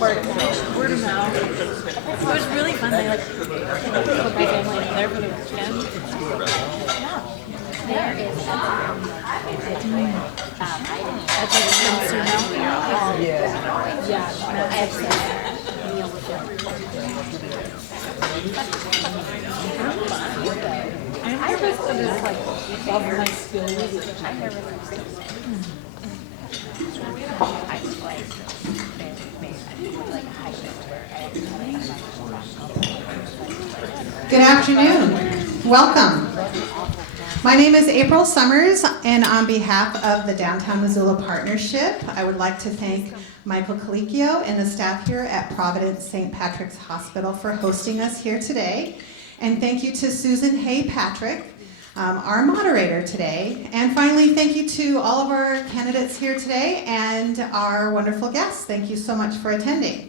Word of mouth. It was really fun. They put my family in there for the weekend. There is that's like consumer. I'm nervous to just love my skills. I'm nervous. Good afternoon. Welcome. My name is April Summers, and on behalf of the Downtown Missoula Partnership, I would like to thank Michael Colicchio and the staff here at Providence St. Patrick's Hospital for hosting us here today. And thank you to Susan Hay Patrick, our moderator today. And finally, thank you to all of our candidates here today and our wonderful guests. Thank you so much for attending.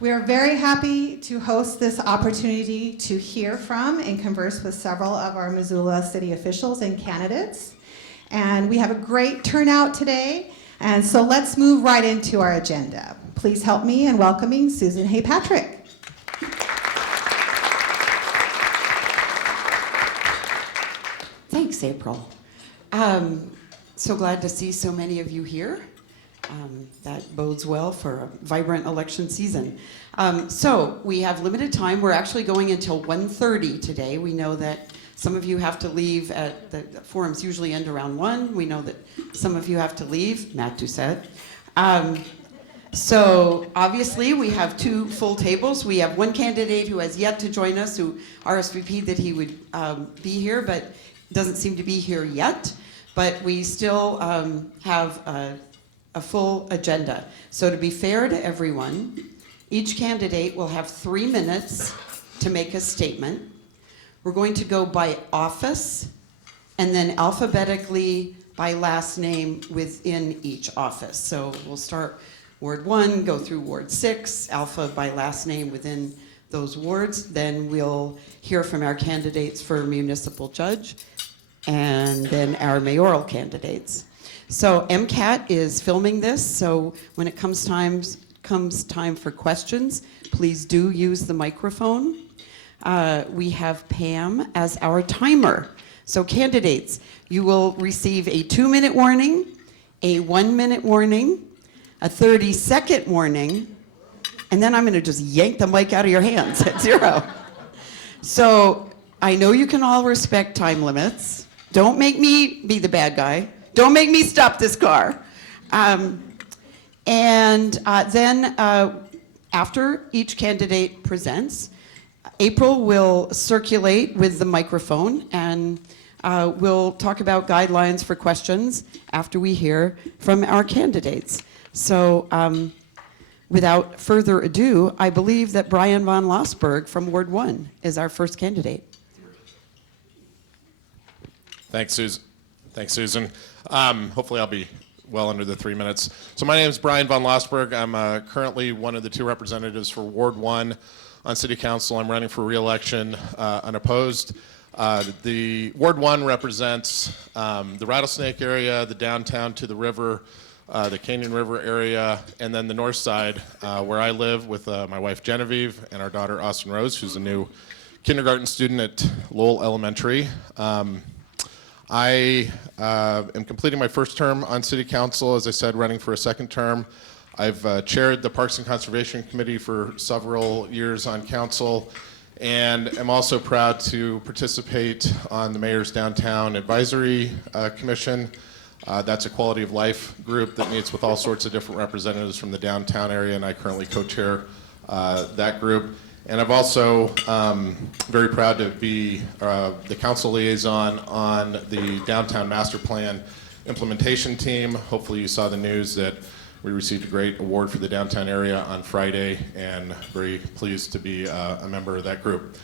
We are very happy to host this opportunity to hear from and converse with several of our Missoula city officials and candidates. And we have a great turnout today. And so let's move right into our agenda. Please help me in welcoming Susan Hay Patrick. Thanks, April. So glad to see so many of you here. That bodes well for a vibrant election season. So we have limited time. We're actually going until 1:30 today. We know that some of you have to leave at the forums usually end around 1. We know that some of you have to leave, Matt Doucette. So obviously we have 2 full tables. We have one candidate who has yet to join us, who RSVP'd that he would be here, but doesn't seem to be here yet. But we still have a full agenda. So to be fair to everyone, each candidate will have 3 minutes to make a statement. We're going to go by office and then alphabetically by last name within each office. So we'll start Ward 1, go through Ward 6, alpha by last name within those wards. Then we'll hear from our candidates for municipal judge and then our mayoral candidates. So MCAT is filming this, so when it comes time for questions, please do use the microphone. We have Pam as our timer. So candidates, you will receive a 2-minute warning, a 1-minute warning, a 30-second warning, and then I'm gonna just yank the mic out of your hands at 0. So I know you can all respect time limits. Don't make me be the bad guy. Don't make me stop this car. Then after each candidate presents, April will circulate with the microphone and we'll talk about guidelines for questions after we hear from our candidates. So without further ado, I believe that Brian von Lossberg from Ward 1 is our first candidate. Thanks, Susan. Hopefully I'll be well under the 3 minutes. So my name is Brian von Lossberg. I'm currently one of the 2 representatives for Ward 1 on City Council. I'm running for re-election unopposed. The Ward 1 represents the Rattlesnake area, the downtown to the river, the Canyon River area, and then the north side where I live with my wife Genevieve and our daughter Austin Rose, who's a new kindergarten student at Lowell Elementary. I am completing my first term on City Council, as I said, running for a second term. I've chaired the Parks and Conservation Committee for several years on council, and am also proud to participate on the Mayor's Downtown Advisory Commission. That's a quality of life group that meets with all sorts of different representatives from the downtown area, and I currently co-chair that group. And I'm also very proud to be the council liaison on the Downtown Master Plan implementation team. Hopefully you saw the news that we received a great award for the downtown area on Friday, and very pleased to be a member of that group.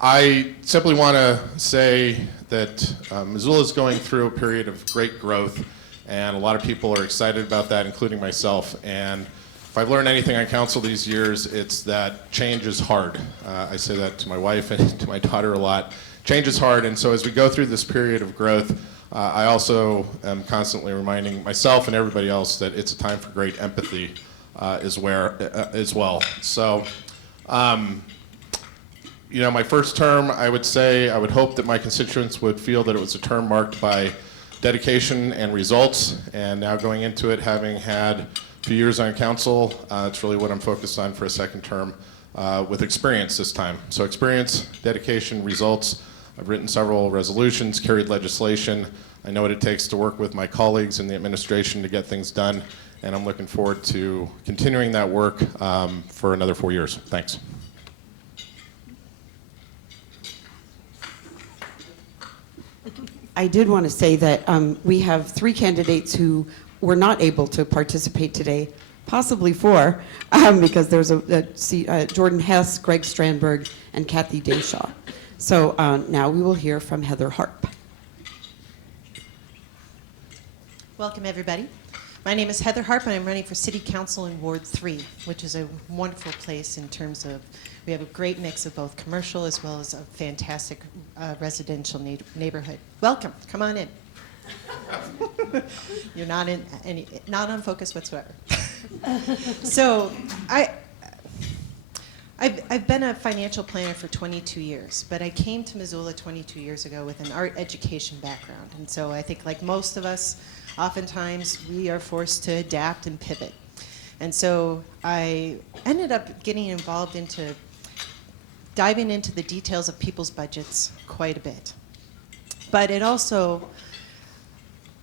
I simply want to say that Missoula is going through a period of great growth, and a lot of people are excited about that, including myself. And if I've learned anything on council these years, it's that change is hard. I say that to my wife and to my daughter a lot. Change is hard, and so as we go through this period of growth, I also am constantly reminding myself and everybody else that it's a time for great empathy as well. So, my first term, I would hope that my constituents would feel that it was a term marked by dedication and results. And now going into it, having had a few years on council, it's really what I'm focused on for a second term with experience this time. So experience, dedication, results. I've written several resolutions, carried legislation. I know what it takes to work with my colleagues in the administration to get things done, and I'm looking forward to continuing that work for another 4 years. Thanks. I did want to say that we have 3 candidates who were not able to participate today, possibly 4, because there's Jordan Hess, Greg Strandberg, and Kathy Dayshaw. So now we will hear from Heather Harp. Welcome, everybody. My name is Heather Harp, and I'm running for City Council in Ward 3, which is a wonderful place in terms of, we have a great mix of both commercial as well as a fantastic residential neighborhood. Welcome, come on in. You're not on focus whatsoever. So, I've been a financial planner for 22 years, but I came to Missoula 22 years ago with an art education background. And so I think like most of us, oftentimes we are forced to adapt and pivot. And so I ended up getting involved into diving into the details of people's budgets quite a bit. But it also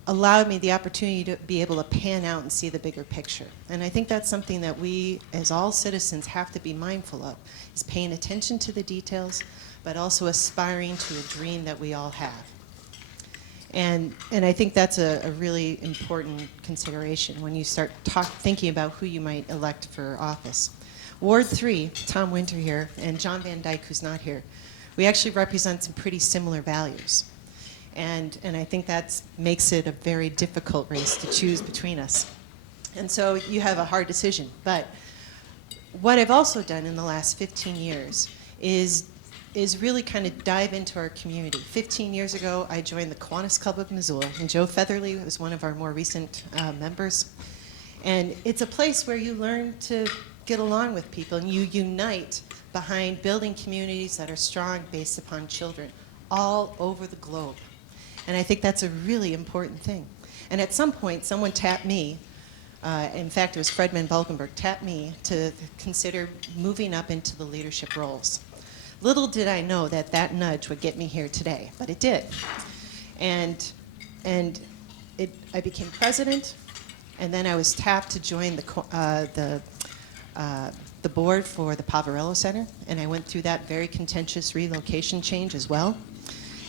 allowed me the opportunity to be able to pan out and see the bigger picture. And I think that's something that we, as all citizens, have to be mindful of, is paying attention to the details, but also aspiring to a dream that we all have. And I think that's a really important consideration when you start thinking about who you might elect for office. Ward 3, Tom Winter here, and John Van Dyke, who's not here, we actually represent some pretty similar values. And I think that makes it a very difficult race to choose between us. And so you have a hard decision. But what I've also done in the last 15 years is really kind of dive into our community. 15 years ago, I joined the Kiwanis Club of Missoula, and Joe Featherly was one of our more recent members. And it's a place where you learn to get along with people, and you unite behind building communities that are strong based upon children all over the globe. And I think that's a really important thing. And at some point, someone tapped me, in fact, it was Fredman Bulkenberg, tapped me to consider moving up into the leadership roles. Little did I know that that nudge would get me here today, but it did. And I became president, and then I was tapped to join the board for the Poverello Center, and I went through that very contentious relocation change as well.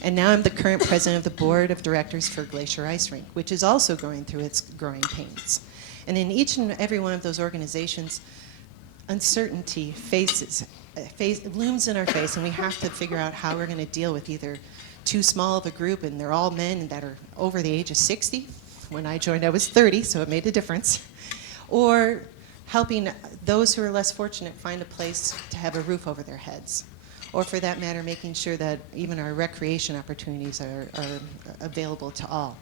And now I'm the current president of the board of directors for Glacier Ice Rink, which is also going through its growing pains. And in each and every one of those organizations, uncertainty looms in our face, and we have to figure out how we're going to deal with either too small of a group, and they're all men that are over the age of 60. When I joined, I was 30, so it made a difference. Or helping those who are less fortunate find a place to have a roof over their heads. Or for that matter, making sure that even our recreation opportunities are available to all.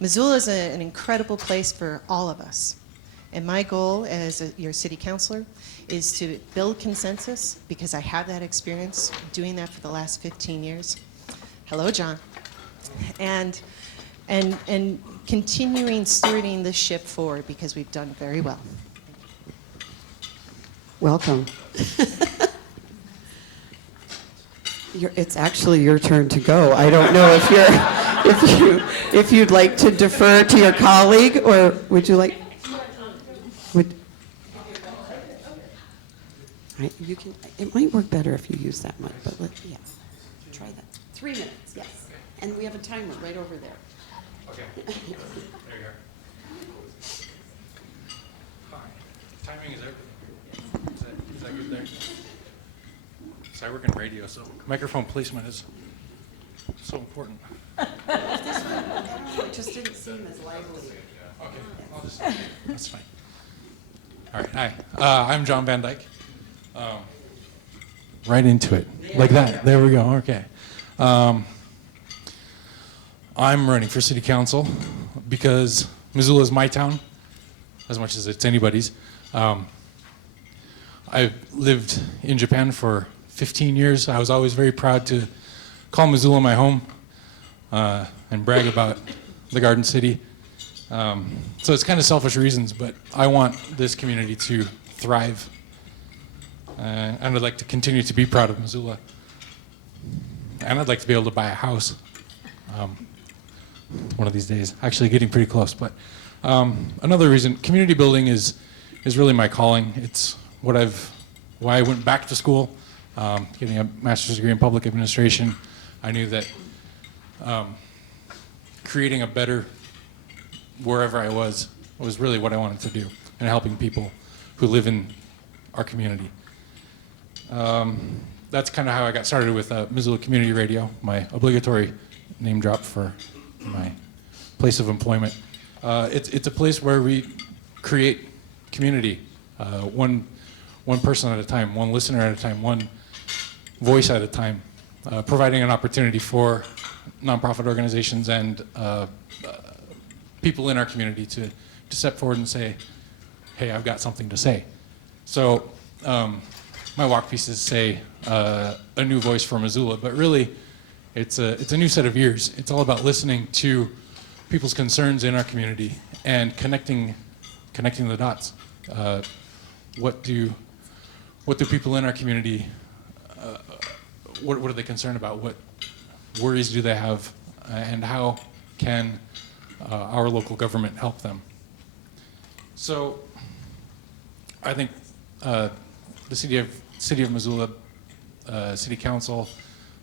Missoula is an incredible place for all of us. And my goal as your city councilor is to build consensus, because I have that experience doing that for the last 15 years. Hello, John. And continuing stewarding this ship forward, because we've done very well. Welcome. It's actually your turn to go. I don't know if you'd like to defer to your colleague, or would you like? Right, you can. It might work better if you use that mic, but yeah, try that. 3 minutes, yes. And we have a timer right over there. Okay. There you go. Hi. Timing is everything. Is that good there? So I work in radio, so microphone placement is so important. It just didn't seem as lively. Okay. That's fine. All right. Hi. I'm John Van Dyke. Right into it. Like that. There we go. Okay. I'm running for city council because Missoula is my town, as much as it's anybody's. I've lived in Japan for 15 years. I was always very proud to call Missoula my home and brag about the Garden City. So it's kind of selfish reasons, but I want this community to thrive. And I'd like to continue to be proud of Missoula. And I'd like to be able to buy a house one of these days. Actually getting pretty close. But another reason, community building is really my calling. It's why I went back to school, getting a master's degree in public administration. I knew that creating a better wherever I was really what I wanted to do, and helping people who live in our community. That's kind of how I got started with Missoula Community Radio, my obligatory name drop for my place of employment. It's a place where we create community, one person at a time, one listener at a time, one voice at a time, providing an opportunity for nonprofit organizations and people in our community to step forward and say, hey, I've got something to say. So my walk pieces say a new voice for Missoula, but really it's a new set of ears. It's all about listening to people's concerns in our community and connecting the dots. What do people in our community, what are they concerned about? What worries do they have? And how can our local government help them? So I think the City of Missoula, City Council,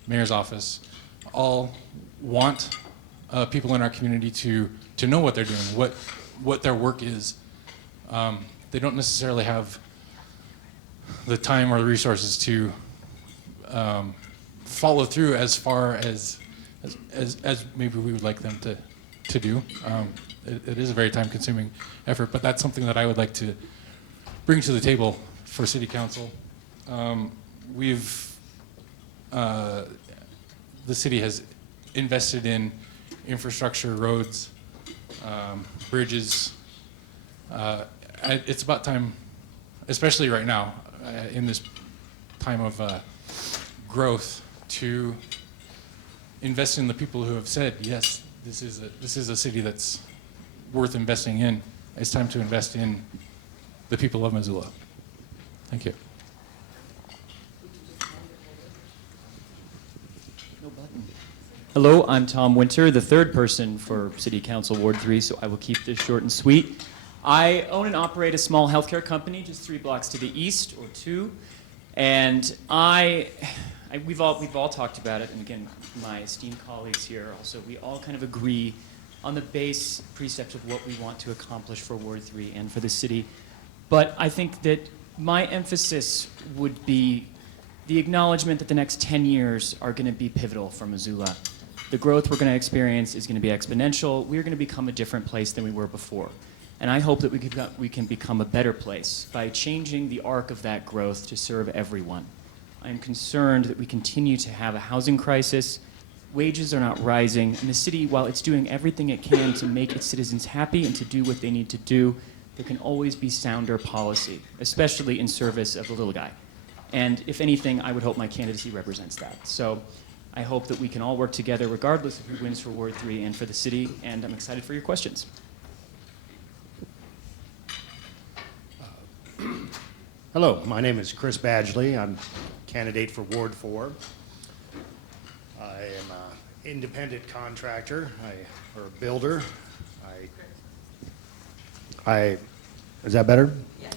Mayor's Office, all want people in our community to know what they're doing, what their work is. They don't necessarily have the time or the resources to follow through as far as maybe we would like them to do. It is a very time-consuming effort, but that's something that I would like to bring to the table for City Council. The city has invested in infrastructure, roads, bridges. It's about time, especially right now, in this time of growth, to invest in the people who have said, yes, this is a city that's worth investing in. It's time to invest in the people of Missoula. Thank you. Hello, I'm Tom Winter, the third person for City Council Ward 3, so I will keep this short and sweet. I own and operate a small healthcare company just 3 blocks to the east, or 2, and we've all talked about it, and again, my esteemed colleagues here also, we all kind of agree on the base precepts of what we want to accomplish for Ward 3 and for the city. But I think that my emphasis would be the acknowledgement that the next 10 years are going to be pivotal for Missoula. The growth we're going to experience is going to be exponential. We're going to become a different place than we were before. And I hope that we can become a better place by changing the arc of that growth to serve everyone. I am concerned that we continue to have a housing crisis. Wages are not rising, and the city, while it's doing everything it can to make its citizens happy and to do what they need to do, there can always be sounder policy, especially in service of the little guy. And if anything, I would hope my candidacy represents that. So I hope that we can all work together regardless of who wins for Ward 3 and for the city, and I'm excited for your questions. Hello, my name is Chris Badgley. I'm candidate for Ward 4. I am an independent contractor or builder. Is that better? Yes.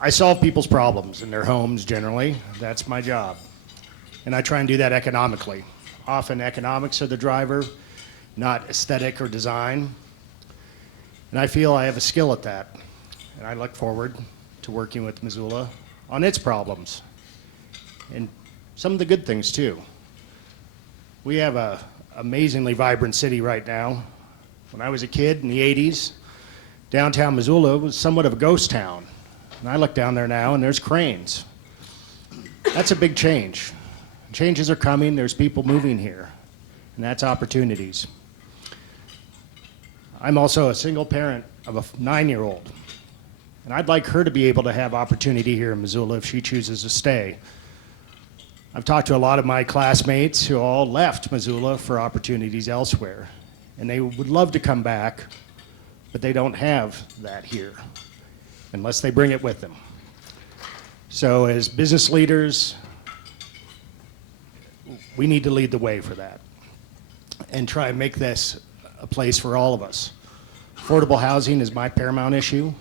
I solve people's problems in their homes generally. That's my job. And I try and do that economically. Often economics are the driver, not aesthetic or design. And I feel I have a skill at that. And I look forward to working with Missoula on its problems and some of the good things too. We have an amazingly vibrant city right now. When I was a kid in the 80s, downtown Missoula was somewhat of a ghost town. And I look down there now and there's cranes. That's a big change. Changes are coming, there's people moving here, and that's opportunities. I'm also a single parent of a 9-year-old. And I'd like her to be able to have opportunity here in Missoula if she chooses to stay. I've talked to a lot of my classmates who all left Missoula for opportunities elsewhere. And they would love to come back, but they don't have that here unless they bring it with them. So as business leaders, we need to lead the way for that and try and make this a place for all of us. Affordable housing is my paramount issue.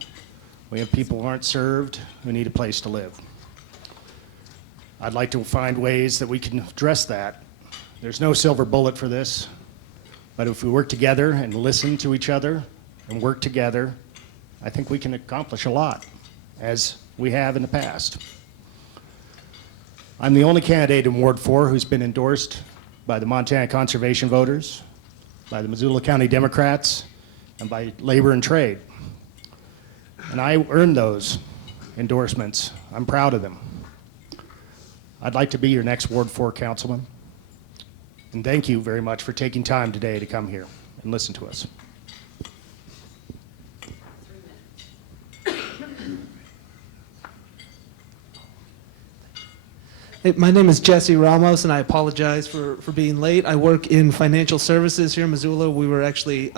We have people who aren't served who need a place to live. I'd like to find ways that we can address that. There's no silver bullet for this, but if we work together and listen to each other and work together, I think we can accomplish a lot, as we have in the past. I'm the only candidate in Ward 4 who's been endorsed by the Montana Conservation voters, by the Missoula County Democrats, and by Labor and Trade. And I earned those endorsements. I'm proud of them. I'd like to be your next Ward 4 councilman. And thank you very much for taking time today to come here and listen to us. Hey, my name is Jesse Ramos, and I apologize for being late. I work in financial services here in Missoula. We were actually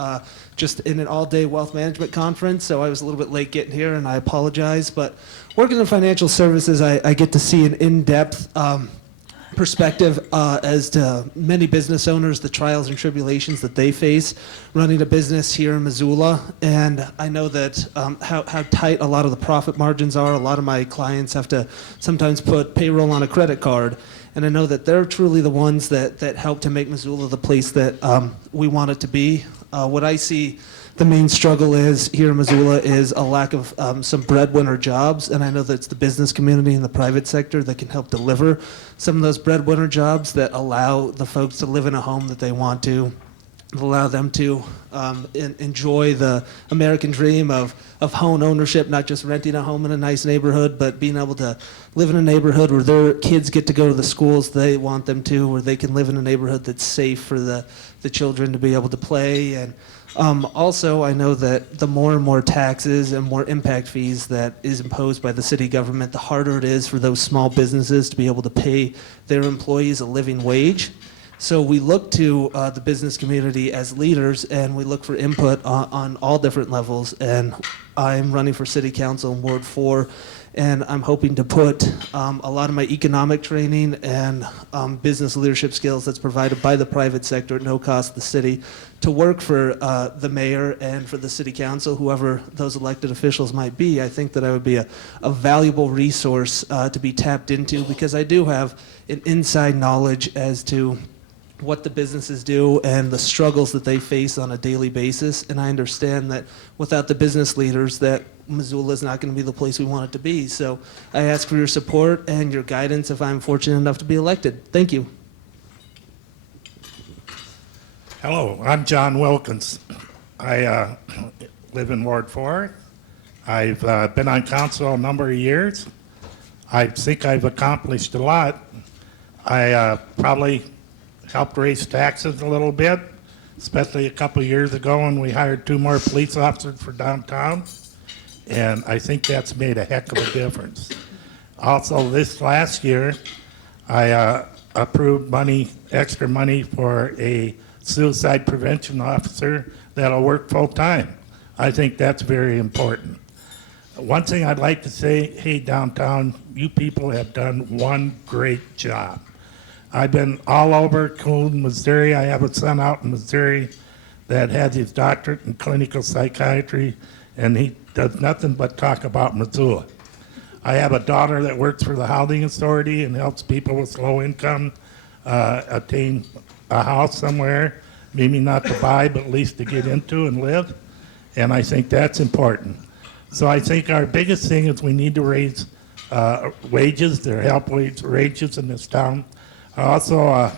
just in an all-day wealth management conference, so I was a little bit late getting here, and I apologize. But working in financial services, I get to see an in-depth perspective as to many business owners, the trials and tribulations that they face running a business here in Missoula. And I know that how tight a lot of the profit margins are. A lot of my clients have to sometimes put payroll on a credit card. And I know that they're truly the ones that help to make Missoula the place that we want it to be. What I see the main struggle is here in Missoula is a lack of some breadwinner jobs, and I know that it's the business community and the private sector that can help deliver some of those breadwinner jobs that allow the folks to live in a home that they want to, allow them to enjoy the American dream of home ownership, not just renting a home in a nice neighborhood, but being able to live in a neighborhood where their kids get to go to the schools they want them to, where they can live in a neighborhood that's safe for the children to be able to play. And also, I know that the more and more taxes and more impact fees that is imposed by the city government, the harder it is for those small businesses to be able to pay their employees a living wage. So we look to the business community as leaders, and we look for input on all different levels. And I'm running for city council in Ward 4, and I'm hoping to put a lot of my economic training and business leadership skills that's provided by the private sector at no cost to the city to work for the mayor and for the city council, whoever those elected officials might be. I think that I would be a valuable resource to be tapped into, because I do have an inside knowledge as to what the businesses do and the struggles that they face on a daily basis. And I understand that without the business leaders, that Missoula is not going to be the place we want it to be. So I ask for your support and your guidance if I'm fortunate enough to be elected. Thank you. Hello, I'm John Wilkins. I live in Ward 4. I've been on council a number of years. I think I've accomplished a lot. I probably helped raise taxes a little bit, especially a couple of years ago when we hired 2 more police officers for downtown. And I think that's made a heck of a difference. Also, this last year, I approved extra money for a suicide prevention officer that'll work full-time. I think that's very important. One thing I'd like to say, hey, downtown, you people have done one great job. I've been all over Coon, Missouri. I have a son out in Missouri that has his doctorate in clinical psychiatry, and he does nothing but talk about Missoula. I have a daughter that works for the Housing Authority and helps people with low income obtain a house somewhere, maybe not to buy, but at least to get into and live, and I think that's important. So I think our biggest thing is we need to raise wages. There are help wages in this town. Also,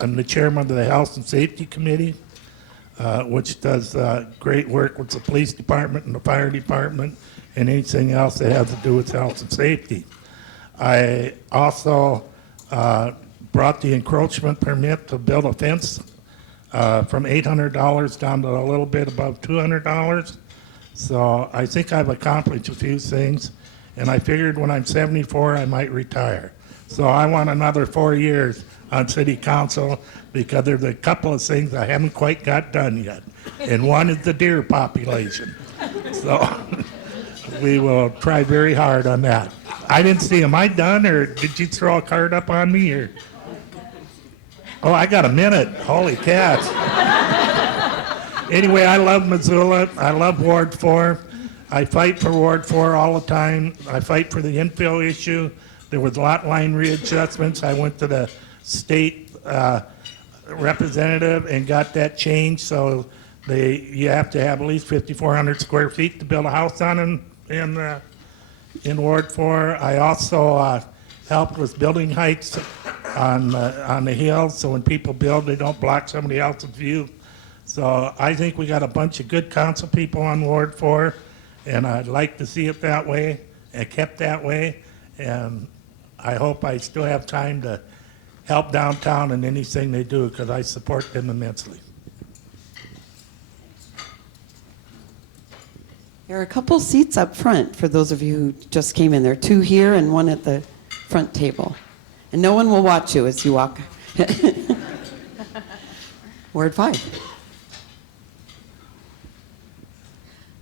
I'm the chairman of the Health and Safety Committee, which does great work with the police department and the fire department and anything else that has to do with health and safety. I also brought the encroachment permit to build a fence from $800 down to a little bit above $200. So I think I've accomplished a few things, and I figured when I'm 74, I might retire. So I want another 4 years on city council because there's a couple of things I haven't quite got done yet. And one is the deer population. So we will try very hard on that. I didn't see, am I done, or did you throw a card up on me, or? Oh, I got a minute. Holy cats. Anyway, I love Missoula. I love Ward 4. I fight for Ward 4 all the time. I fight for the infill issue. There was lot line readjustments. I went to the state representative and got that changed, so you have to have at least 5,400 square feet to build a house on in Ward 4. I also helped with building heights on the hill, so when people build, they don't block somebody else's view. So I think we got a bunch of good council people on Ward 4, and I'd like to see it that way and kept that way. And I hope I still have time to help downtown in anything they do, because I support them immensely. There are a couple seats up front for those of you who just came in. There are 2 here and 1 at the front table. And no one will watch you as you walk. Ward 5.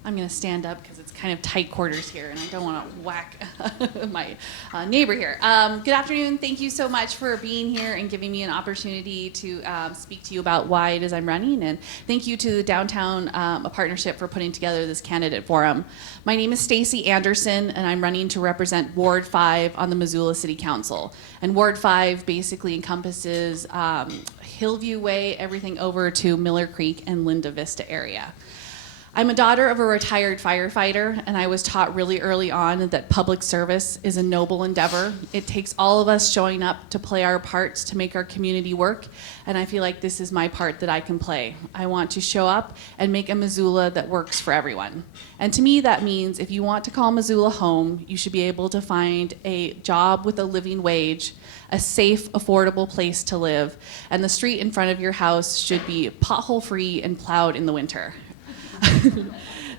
I'm going to stand up because it's kind of tight quarters here, and I don't want to whack my neighbor here. Good afternoon. Thank you so much for being here and giving me an opportunity to speak to you about why it is I'm running. And thank you to the Downtown Partnership for putting together this candidate forum. My name is Stacy Anderson, and I'm running to represent Ward 5 on the Missoula City Council. And Ward 5 basically encompasses Hillview Way, everything over to Miller Creek and Linda Vista area. I'm a daughter of a retired firefighter, and I was taught really early on that public service is a noble endeavor. It takes all of us showing up to play our parts to make our community work, and I feel like this is my part that I can play. I want to show up and make a Missoula that works for everyone. And to me, that means if you want to call Missoula home, you should be able to find a job with a living wage, a safe, affordable place to live, and the street in front of your house should be pothole-free and plowed in the winter.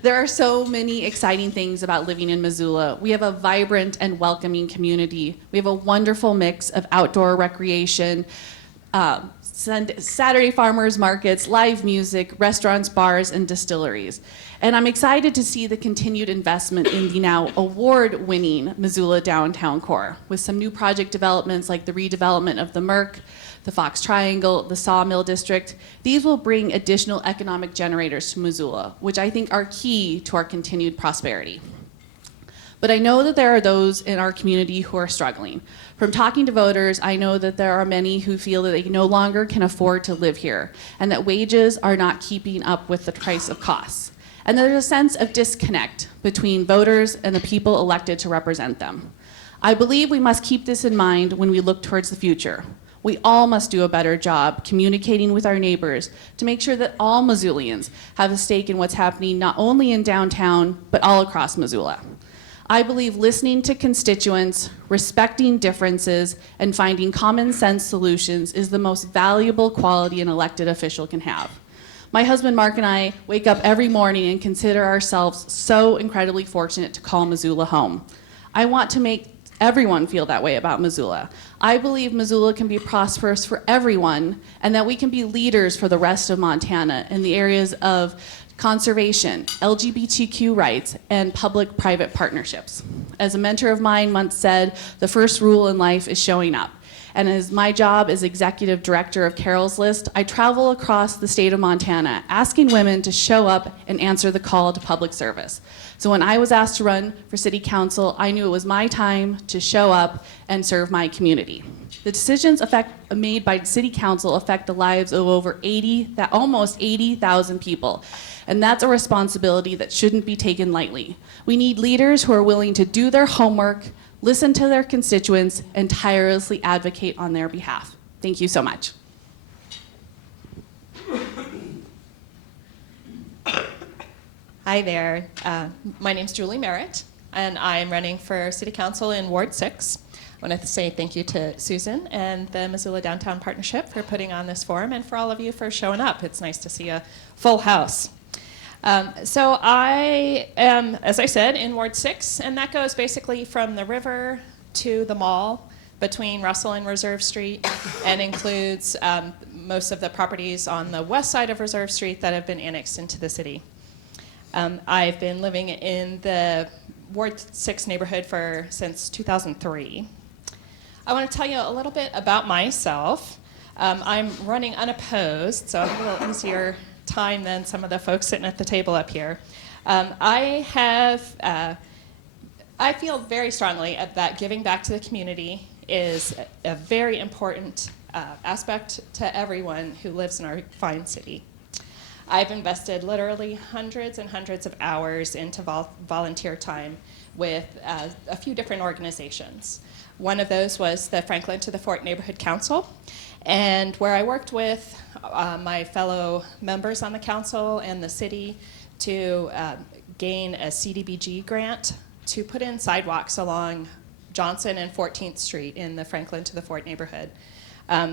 There are so many exciting things about living in Missoula. We have a vibrant and welcoming community. We have a wonderful mix of outdoor recreation, Saturday farmers markets, live music, restaurants, bars, and distilleries. And I'm excited to see the continued investment in the now award-winning Missoula downtown core, with some new project developments like the redevelopment of the Merc, the Fox Triangle, the Sawmill District. These will bring additional economic generators to Missoula, which I think are key to our continued prosperity. But I know that there are those in our community who are struggling. From talking to voters, I know that there are many who feel that they no longer can afford to live here, and that wages are not keeping up with the price of costs. And there's a sense of disconnect between voters and the people elected to represent them. I believe we must keep this in mind when we look towards the future. We all must do a better job communicating with our neighbors to make sure that all Missoulians have a stake in what's happening not only in downtown, but all across Missoula. I believe listening to constituents, respecting differences, and finding common sense solutions is the most valuable quality an elected official can have. My husband Mark and I wake up every morning and consider ourselves so incredibly fortunate to call Missoula home. I want to make everyone feel that way about Missoula. I believe Missoula can be prosperous for everyone, and that we can be leaders for the rest of Montana in the areas of conservation, LGBTQ rights, and public-private partnerships. As a mentor of mine once said, the first rule in life is showing up. And as my job as executive director of Carol's List, I travel across the state of Montana asking women to show up and answer the call to public service. So when I was asked to run for city council, I knew it was my time to show up and serve my community. The decisions made by city council affect the lives of almost 80,000 people. And that's a responsibility that shouldn't be taken lightly. We need leaders who are willing to do their homework, listen to their constituents, and tirelessly advocate on their behalf. Thank you so much. Hi there. My name's Julie Merritt, and I'm running for City Council in Ward 6. I want to say thank you to Susan and the Missoula Downtown Partnership for putting on this forum, and for all of you for showing up. It's nice to see a full house. So I am, as I said, in Ward 6, and that goes basically from the river to the mall between Russell and Reserve Street, and includes most of the properties on the west side of Reserve Street that have been annexed into the city. I've been living in the Ward 6 neighborhood since 2003. I want to tell you a little bit about myself. I'm running unopposed, so I have a little easier time than some of the folks sitting at the table up here. I feel very strongly that giving back to the community is a very important aspect to everyone who lives in our fine city. I've invested literally hundreds and hundreds of hours into volunteer time with a few different organizations. One of those was the Franklin to the Fort Neighborhood Council, and where I worked with my fellow members on the council and the city to gain a CDBG grant to put in sidewalks along Johnson and 14th Street in the Franklin to the Fort neighborhood.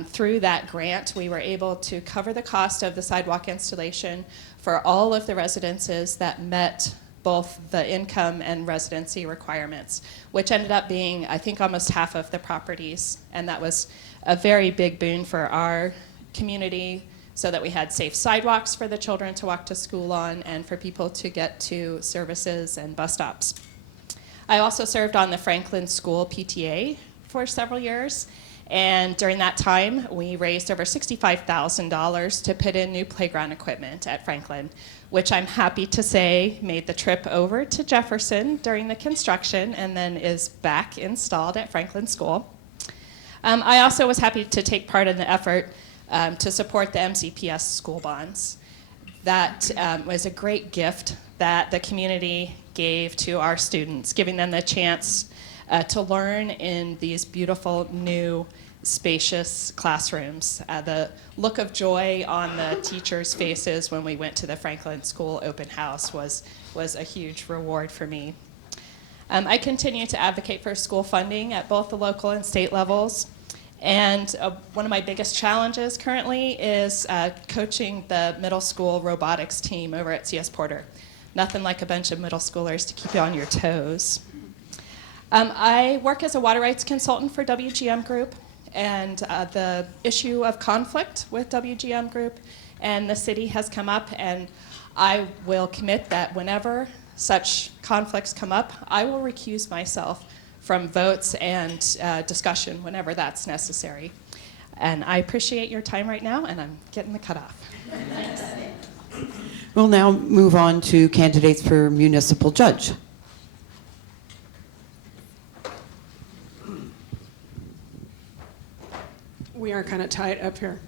Through that grant, we were able to cover the cost of the sidewalk installation for all of the residences that met both the income and residency requirements, which ended up being, I think, almost half of the properties. And that was a very big boon for our community, so that we had safe sidewalks for the children to walk to school on and for people to get to services and bus stops. I also served on the Franklin School PTA for several years. And during that time, we raised over $65,000 to put in new playground equipment at Franklin, which I'm happy to say made the trip over to Jefferson during the construction and then is back installed at Franklin School. I also was happy to take part in the effort to support the MCPS school bonds. That was a great gift that the community gave to our students, giving them the chance to learn in these beautiful, new, spacious classrooms. The look of joy on the teachers' faces when we went to the Franklin School open house was a huge reward for me. I continue to advocate for school funding at both the local and state levels. And one of my biggest challenges currently is coaching the middle school robotics team over at CS Porter. Nothing like a bunch of middle schoolers to keep you on your toes. I work as a water rights consultant for WGM Group, and the issue of conflict with WGM Group and the city has come up, and I will commit that whenever such conflicts come up, I will recuse myself from votes and discussion whenever that's necessary. And I appreciate your time right now, and I'm getting the cutoff. We'll now move on to candidates for municipal judge. We are kind of tight up here.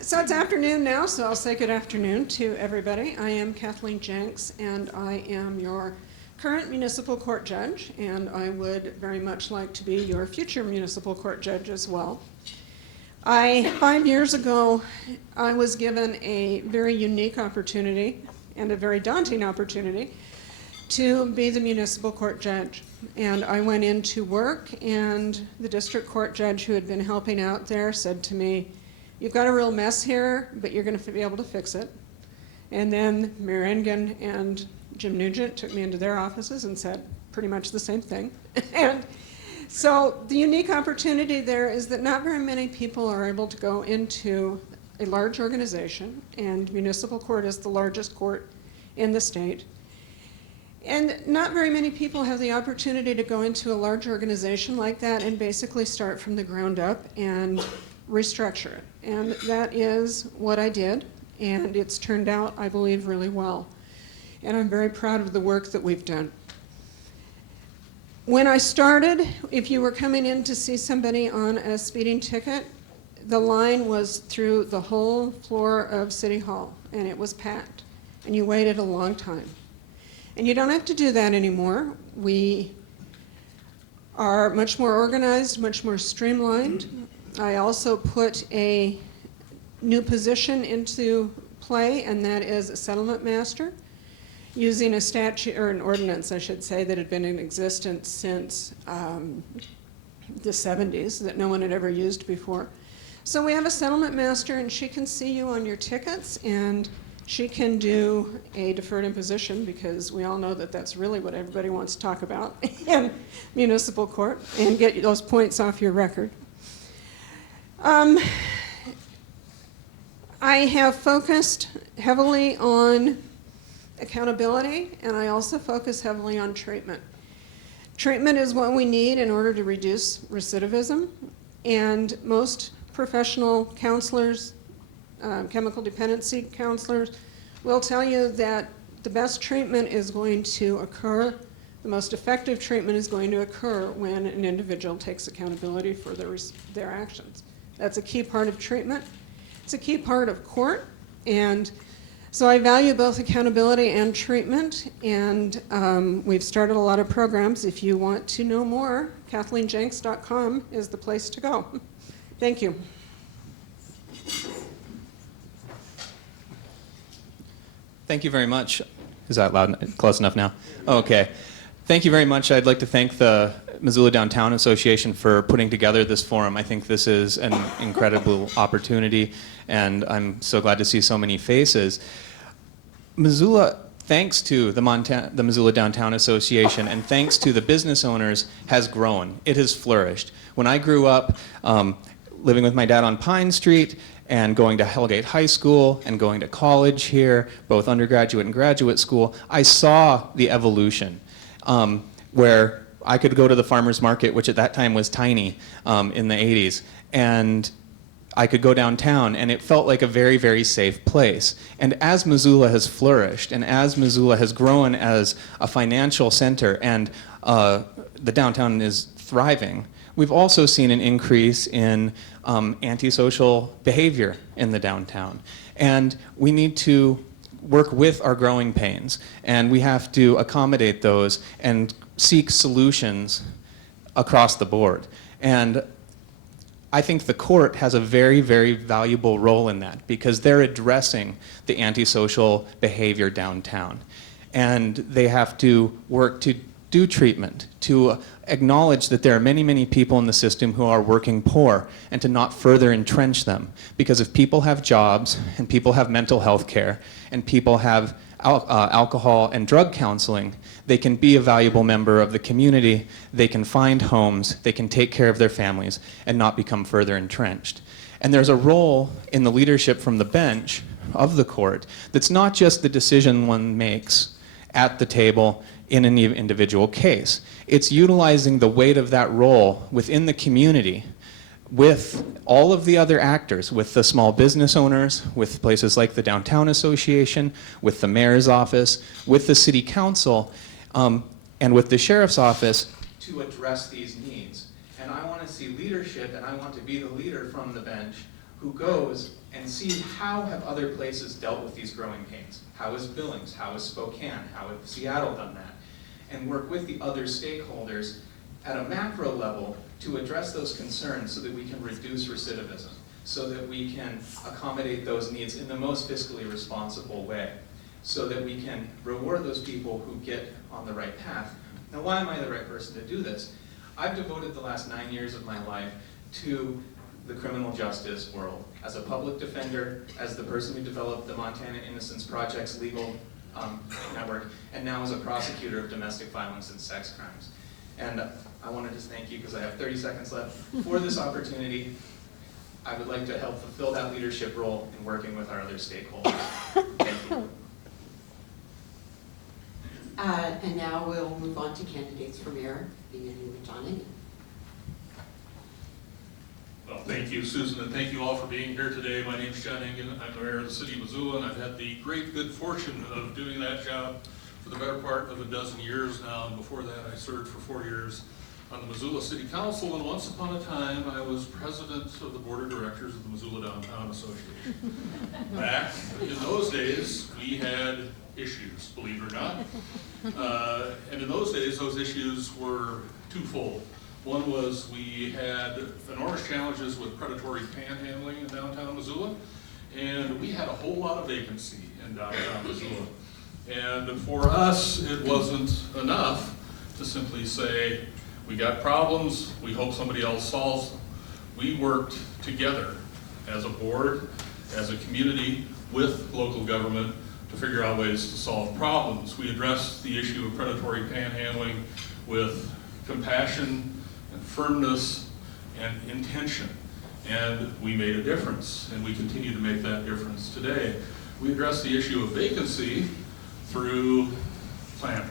So it's afternoon now, so I'll say good afternoon to everybody. I am Kathleen Jenks, and I am your current municipal court judge, and I would very much like to be your future municipal court judge as well. 5 years ago, I was given a very unique opportunity and a very daunting opportunity to be the municipal court judge. And I went into work, and the district court judge who had been helping out there said to me, "You've got a real mess here, but you're going to be able to fix it." And then Mayor Engen and Jim Nugent took me into their offices and said pretty much the same thing. And so the unique opportunity there is that not very many people are able to go into a large organization, and municipal court is the largest court in the state. And not very many people have the opportunity to go into a large organization like that and basically start from the ground up and restructure it. And that is what I did, and it's turned out, I believe, really well. And I'm very proud of the work that we've done. When I started, if you were coming in to see somebody on a speeding ticket, the line was through the whole floor of City Hall, and it was packed, and you waited a long time. And you don't have to do that anymore. We are much more organized, much more streamlined. I also put a new position into play, and that is a settlement master, using a statute, or an ordinance, I should say, that had been in existence since the 70s, that no one had ever used before. So we have a settlement master, and she can see you on your tickets and She can do a deferred imposition, because we all know that that's really what everybody wants to talk about in municipal court, and get those points off your record. I have focused heavily on accountability, and I also focus heavily on treatment. Treatment is what we need in order to reduce recidivism, and most professional counselors, chemical dependency counselors, will tell you that the best treatment is going to occur, the most effective treatment is going to occur when an individual takes accountability for their actions. That's a key part of treatment. It's a key part of court, and so I value both accountability and treatment, and we've started a lot of programs. If you want to know more, KathleenJenks.com is the place to go. Thank you. Thank you very much. Is that loud? Close enough now? Okay. Thank you very much. I'd like to thank the Missoula Downtown Association for putting together this forum. I think this is an incredible opportunity, and I'm so glad to see so many faces. Missoula, thanks to the Missoula Downtown Association and thanks to the business owners, has grown. It has flourished. When I grew up living with my dad on Pine Street, and going to Hellgate High School and going to college here, both undergraduate and graduate school, I saw the evolution where I could go to the farmer's market, which at that time was tiny in the 80s, and I could go downtown, and it felt like a very, very safe place. And as Missoula has flourished, and as Missoula has grown as a financial center, and the downtown is thriving, we've also seen an increase in antisocial behavior in the downtown. And we need to work with our growing pains, and we have to accommodate those and seek solutions across the board. And I think the court has a very, very valuable role in that, because they're addressing the antisocial behavior downtown. And they have to work to do treatment, to acknowledge that there are many, many people in the system who are working poor, and to not further entrench them. Because if people have jobs, and people have mental health care, and people have alcohol and drug counseling, they can be a valuable member of the community, they can find homes, they can take care of their families, and not become further entrenched. And there's a role in the leadership from the bench of the court that's not just the decision one makes at the table in an individual case. It's utilizing the weight of that role within the community with all of the other actors, with the small business owners, with places like the Downtown Association, with the mayor's office, with the city council, and with the sheriff's office to address these needs. And I want to see leadership, and I want to be the leader from the bench who goes and sees how have other places dealt with these growing pains. How has Billings, how has Spokane, how has Seattle done that? And work with the other stakeholders at a macro level to address those concerns so that we can reduce recidivism, so that we can accommodate those needs in the most fiscally responsible way, so that we can reward those people who get on the right path. Now, why am I the right person to do this? I've devoted the last 9 years of my life to the criminal justice world, as a public defender, as the person who developed the Montana Innocence Project's legal network, and now as a prosecutor of domestic violence and sex crimes. And I want to just thank you, because I have 30 seconds left, for this opportunity. I would like to help fulfill that leadership role in working with our other stakeholders. Thank you. And now we'll move on to candidates for mayor, beginning with John Engen. Well, thank you, Susan, and thank you all for being here today. My name is John Engen. I'm the mayor of the city of Missoula, and I've had the great good fortune of doing that job for the better part of a dozen years now. And before that, I served for 4 years on the Missoula City Council, and once upon a time, I was president of the board of directors of the Missoula Downtown Association. Back in those days, we had issues, believe it or not. And in those days, those issues were twofold. One was we had enormous challenges with predatory panhandling in downtown Missoula, and we had a whole lot of vacancy in downtown Missoula. And for us, it wasn't enough to simply say, we got problems, we hope somebody else solves them. We worked together as a board, as a community, with local government to figure out ways to solve problems. We address the issue of predatory panhandling with compassion and firmness and intention. And we made a difference, and we continue to make that difference today. We address the issue of vacancy through planning.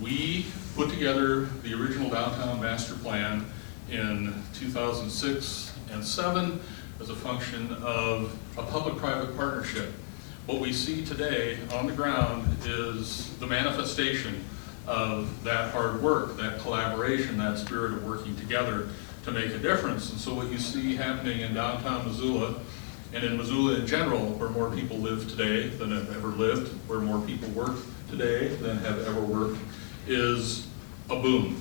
We put together the original downtown master plan in 2006 and 2007 as a function of a public-private partnership. What we see today on the ground is the manifestation of that hard work, that collaboration, that spirit of working together to make a difference. And so what you see happening in downtown Missoula, and in Missoula in general, where more people live today than have ever lived, where more people work today than have ever worked, is a boom.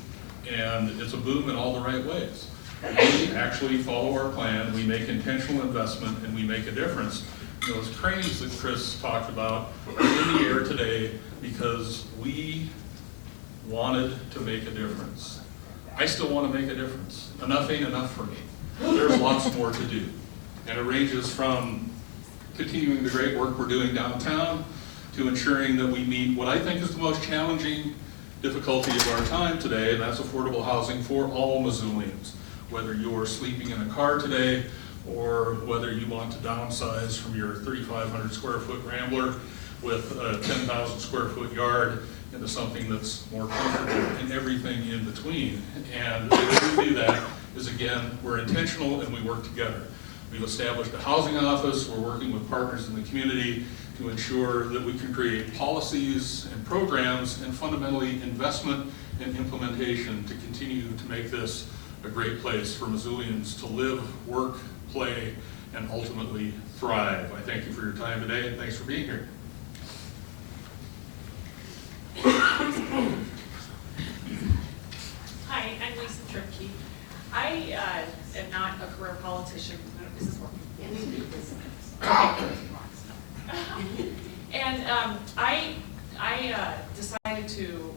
And it's a boom in all the right ways. We actually follow our plan, we make intentional investment, and we make a difference. Those cranes that Chris talked about are in the air today because we wanted to make a difference. I still want to make a difference. Enough ain't enough for me. There's lots more to do. And it ranges from continuing the great work we're doing downtown to ensuring that we meet what I think is the most challenging difficulty of our time today, and that's affordable housing for all Missoulians. Whether you're sleeping in a car today or whether you want to downsize from your 3,500 square foot Rambler with a 10,000 square foot yard into something that's more comfortable and everything in between. And the way we do that is, again, we're intentional and we work together. We've established a housing office. We're working with partners in the community to ensure that we can create policies and programs and fundamentally investment and implementation to continue to make this a great place for Missoulians to live, work, play, and ultimately thrive. I thank you for your time today, and thanks for being here. Hi, I'm Lisa Tripke. I am not a career politician. Is this working? And I decided to,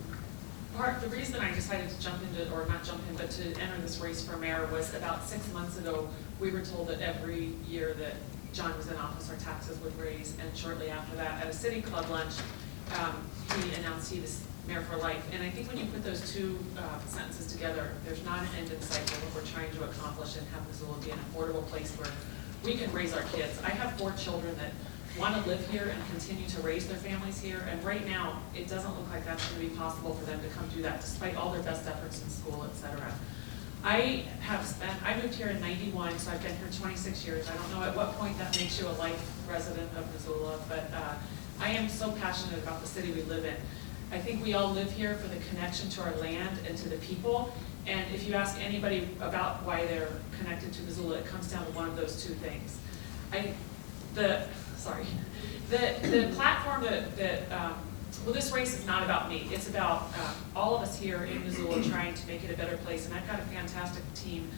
the reason I decided to jump into, or not jump in, but to enter this race for mayor was about 6 months ago, we were told that every year that John was in office, our taxes would raise, and shortly after that, at a city club lunch, he announced he was mayor for life. And I think when you put those two sentences together, there's not an end in sight of what we're trying to accomplish and have Missoula be an affordable place where we can raise our kids. I have 4 children that want to live here and continue to raise their families here, and right now, it doesn't look like that's going to be possible for them to come do that, despite all their best efforts in school, etc. I moved here in '91, so I've been here 26 years. I don't know at what point that makes you a life resident of Missoula, but I am so passionate about the city we live in. I think we all live here for the connection to our land and to the people, and if you ask anybody about why they're connected to Missoula, it comes down to one of those 2 things. The platform well, this race is not about me. It's about all of us here in Missoula trying to make it a better place. And I've got a fantastic team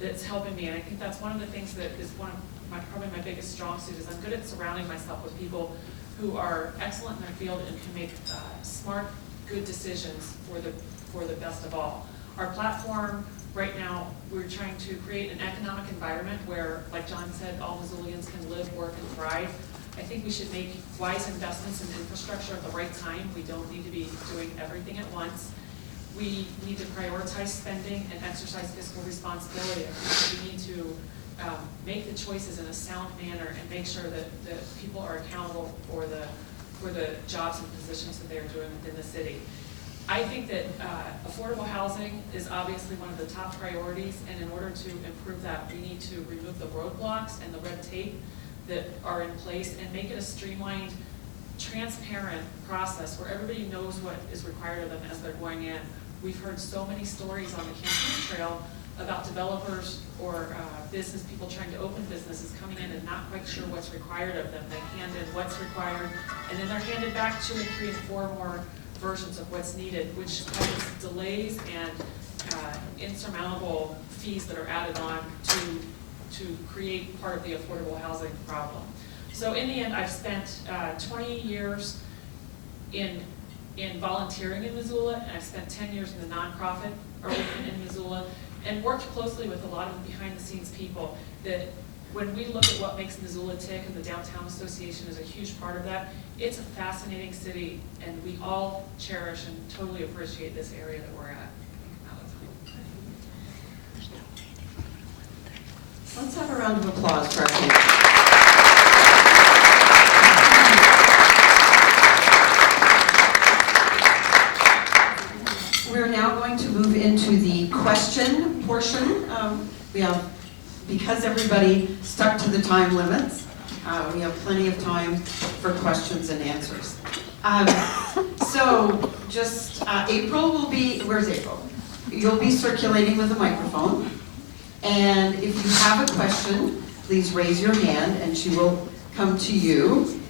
that's helping me. And I think that's one of the things that is probably my biggest strong suit is I'm good at surrounding myself with people who are excellent in their field and can make smart, good decisions for the best of all. Our platform right now, we're trying to create an economic environment where, like John said, all Missoulians can live, work, and thrive. I think we should make wise investments in infrastructure at the right time. We don't need to be doing everything at once. We need to prioritize spending and exercise fiscal responsibility. We need to make the choices in a sound manner and make sure that people are accountable for the jobs and positions that they're doing within the city. I think that affordable housing is obviously one of the top priorities, and in order to improve that, we need to remove the roadblocks and the red tape that are in place and make it a streamlined, transparent process where everybody knows what is required of them as they're going in. We've heard so many stories on the campaign trail about developers or business people trying to open businesses coming in and not quite sure what's required of them. They hand in what's required, and then they're handed back 2 and 3 and 4 more versions of what's needed, which causes delays and insurmountable fees that are added on to create part of the affordable housing problem. So in the end, I've spent 20 years in volunteering in Missoula, and I've spent 10 years in the nonprofit arena in Missoula, and worked closely with a lot of the behind-the-scenes people that when we look at what makes Missoula tick, and the Downtown Association is a huge part of that, it's a fascinating city, and we all cherish and totally appreciate this area that we're at. Let's have a round of applause for our candidates. We're now going to move into the question portion. We have, because everybody stuck to the time limits, we have plenty of time for questions and answers. So just, April will be, where's April? You'll be circulating with a microphone. And if you have a question, please raise your hand and she will come to you.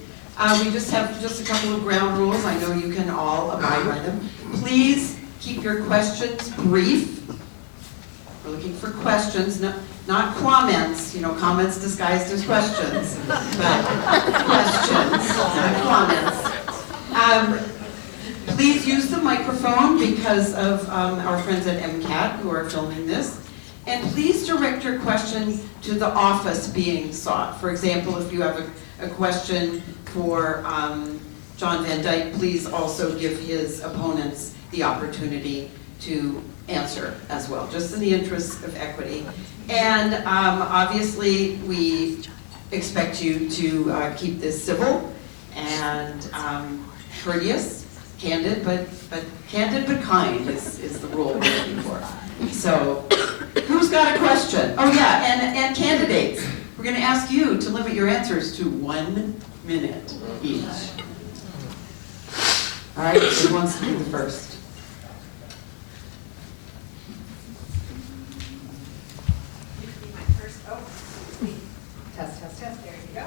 We just have just a couple of ground rules. I know you can all abide by them. Please keep your questions brief. We're looking for questions, not comments, you know, comments disguised as questions, but questions, not comments. Please use the microphone because of our friends at MCAT who are filming this. And please direct your question to the office being sought. For example, if you have a question for John Van Dyke, please also give his opponents the opportunity to answer as well, just in the interest of equity. And obviously, we expect you to keep this civil and courteous, candid but kind is the rule we're looking for. So, who's got a question? Oh yeah, and candidates. We're going to ask you to limit your answers to 1 minute each. All right, who wants to be the first? Test, there you go.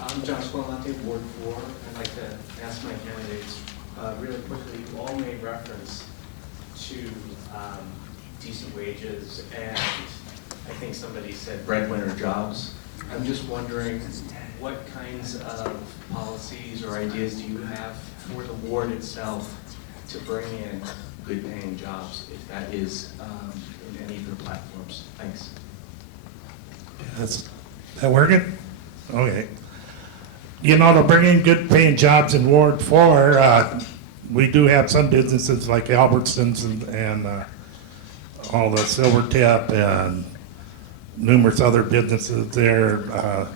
I'm Josh Gualante, Ward 4. I'd like to ask my candidates really quickly, you all made reference to decent wages and I think somebody said breadwinner jobs. I'm just wondering what kinds of policies or ideas do you have for the ward itself to bring in good paying jobs, if that is in any of your platforms? Thanks. Is that working? Okay. You know, to bring in good paying jobs in Ward 4, we do have some businesses like Albertsons and all the Silvertip and numerous other businesses there,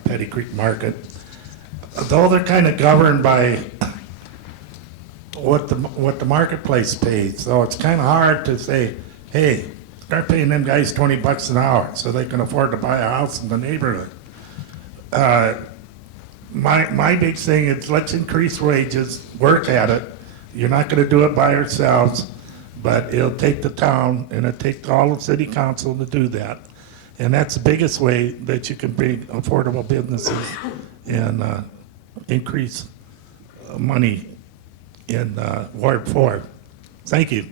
Petty Creek Market. Though they're kind of governed by what the marketplace pays, so it's kind of hard to say, hey, start paying them guys $20 an hour so they can afford to buy a house in the neighborhood. My big thing is let's increase wages, work at it. You're not going to do it by yourselves, but it'll take the town and it'll take all of city council to do that. And that's the biggest way that you can bring affordable businesses and increase money in Ward 4. Thank you.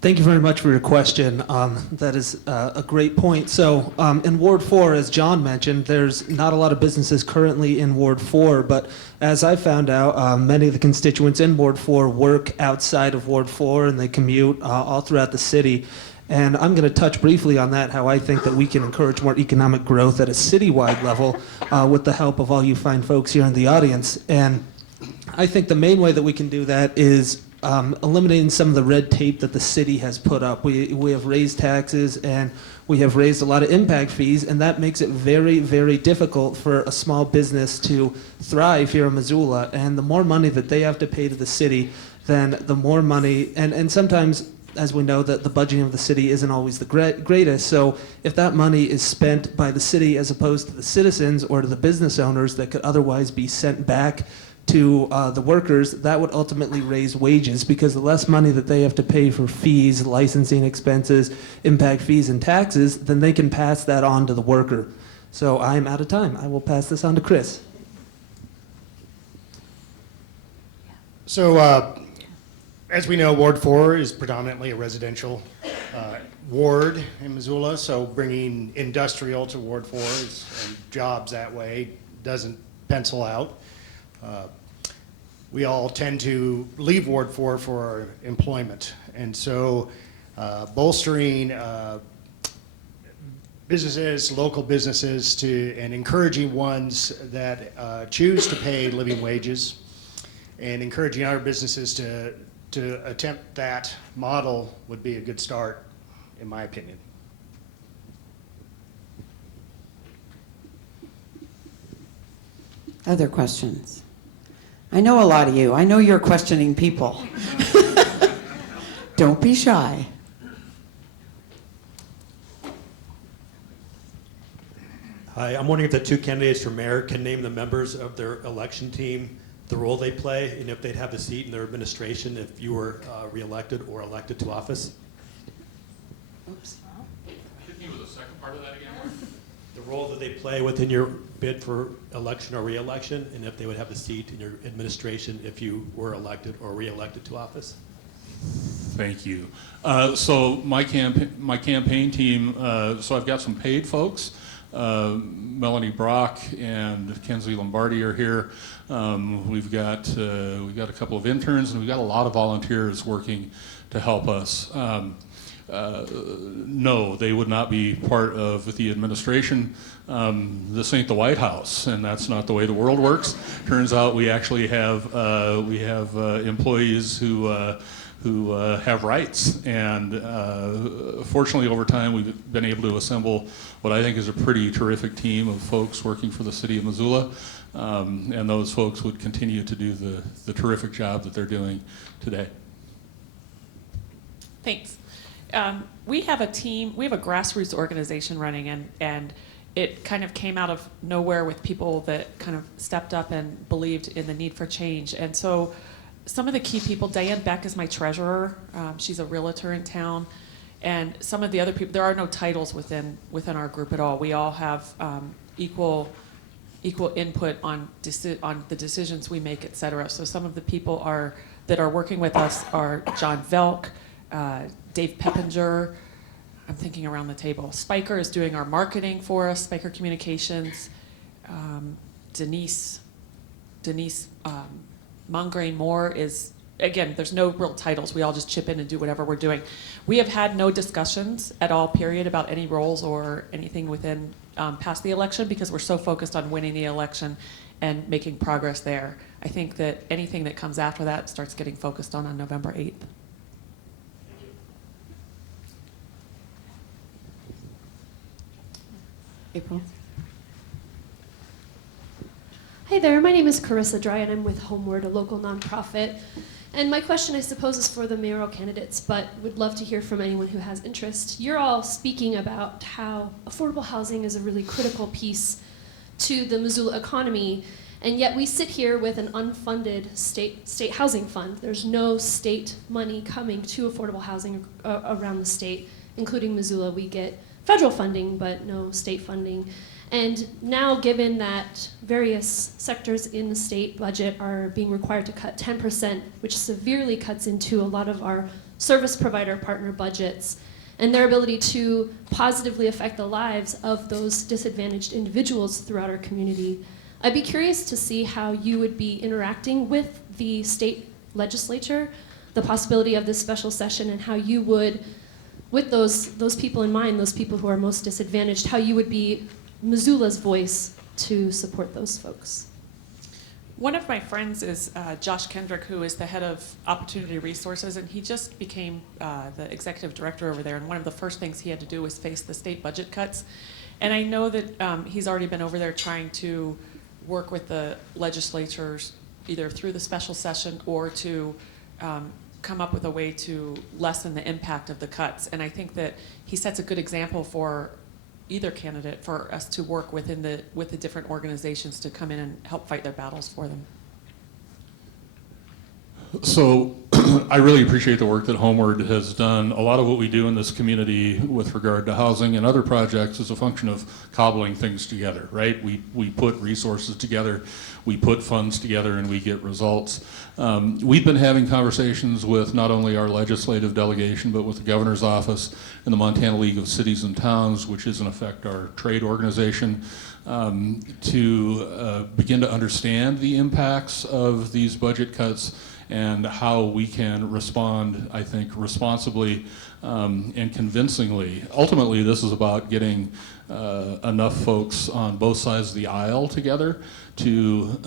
Thank you very much for your question. That is a great point. So in Ward 4, as John mentioned, there's not a lot of businesses currently in Ward 4, but as I found out, many of the constituents in Ward 4 work outside of Ward 4 and they commute all throughout the city. And I'm going to touch briefly on that, how I think that we can encourage more economic growth at a citywide level with the help of all you fine folks here in the audience. And I think the main way that we can do that is eliminating some of the red tape that the city has put up. We have raised taxes and we have raised a lot of impact fees, and that makes it very, very difficult for a small business to thrive here in Missoula. And the more money that they have to pay to the city, then the more money, and sometimes, as we know, that the budgeting of the city isn't always the greatest. So if that money is spent by the city as opposed to the citizens or to the business owners that could otherwise be sent back to the workers, that would ultimately raise wages, because the less money that they have to pay for fees, licensing expenses, impact fees, and taxes, then they can pass that on to the worker. So I am out of time. I will pass this on to Chris. So as we know, Ward 4 is predominantly a residential ward in Missoula, so bringing industrial to Ward 4 and jobs that way doesn't pencil out. We all tend to leave Ward 4 for employment, and so bolstering businesses, local businesses, and encouraging ones that choose to pay living wages, and encouraging other businesses to attempt that model would be a good start, in my opinion. Other questions? I know a lot of you. I know you're questioning people. Don't be shy. Hi, I'm wondering if the two candidates for mayor can name the members of their election team, the role they play, and if they'd have a seat in their administration if you were reelected or elected to office. Oops. Hit me with the second part of that again, Mark. The role that they play within your bid for election or reelection, and if they would have a seat in your administration if you were elected or reelected to office. Thank you. So my campaign team, so I've got some paid folks. Melanie Brock and Kenzie Lombardi are here. We've got a couple of interns, and we've got a lot of volunteers working to help us. No, they would not be part of the administration. This ain't the White House, and that's not the way the world works. Turns out we actually have employees who have rights, and fortunately over time we've been able to assemble what I think is a pretty terrific team of folks working for the city of Missoula, and those folks would continue to do the terrific job that they're doing today. Thanks. We have a team, we have a grassroots organization running, and it kind of came out of nowhere with people that kind of stepped up and believed in the need for change. And so some of the key people, Diane Beck is my treasurer. She's a realtor in town. And some of the other people, there are no titles within our group at all. We all have equal input on the decisions we make, et cetera. So some of the people that are working with us are John Velk, Dave Peppinger. I'm thinking around the table. Spiker is doing our marketing for us, Spiker Communications. Denise Mongrain Moore is, again, there's no real titles. We all just chip in and do whatever we're doing. We have had no discussions at all, period, about any roles or anything within past the election because we're so focused on winning the election and making progress there. I think that anything that comes after that starts getting focused on November 8th. April? Hi there, my name is Carissa Dry and I'm with Homeward, a local nonprofit. And my question, I suppose, is for the mayoral candidates, but would love to hear from anyone who has interest. You're all speaking about how affordable housing is a really critical piece to the Missoula economy, and yet we sit here with an unfunded state housing fund. There's no state money coming to affordable housing around the state, including Missoula. We get federal funding, but no state funding. And now, given that various sectors in the state budget are being required to cut 10%, which severely cuts into a lot of our service provider partner budgets, and their ability to positively affect the lives of those disadvantaged individuals throughout our community, I'd be curious to see how you would be interacting with the state legislature, the possibility of this special session, and how you would, with those people in mind, those people who are most disadvantaged, how you would be Missoula's voice to support those folks. One of my friends is Josh Kendrick, who is the head of Opportunity Resources, and he just became the executive director over there, and one of the first things he had to do was face the state budget cuts. And I know that he's already been over there trying to work with the legislatures, either through the special session or to come up with a way to lessen the impact of the cuts. And I think that he sets a good example for either candidate for us to work with the different organizations to come in and help fight their battles for them. So I really appreciate the work that Homeward has done. A lot of what we do in this community with regard to housing and other projects is a function of cobbling things together, right? We put resources together, we put funds together, and we get results. We've been having conversations with not only our legislative delegation, but with the governor's office and the Montana League of Cities and Towns, which is in effect our trade organization. to begin to understand the impacts of these budget cuts and how we can respond, I think, responsibly and convincingly. Ultimately, this is about getting enough folks on both sides of the aisle together to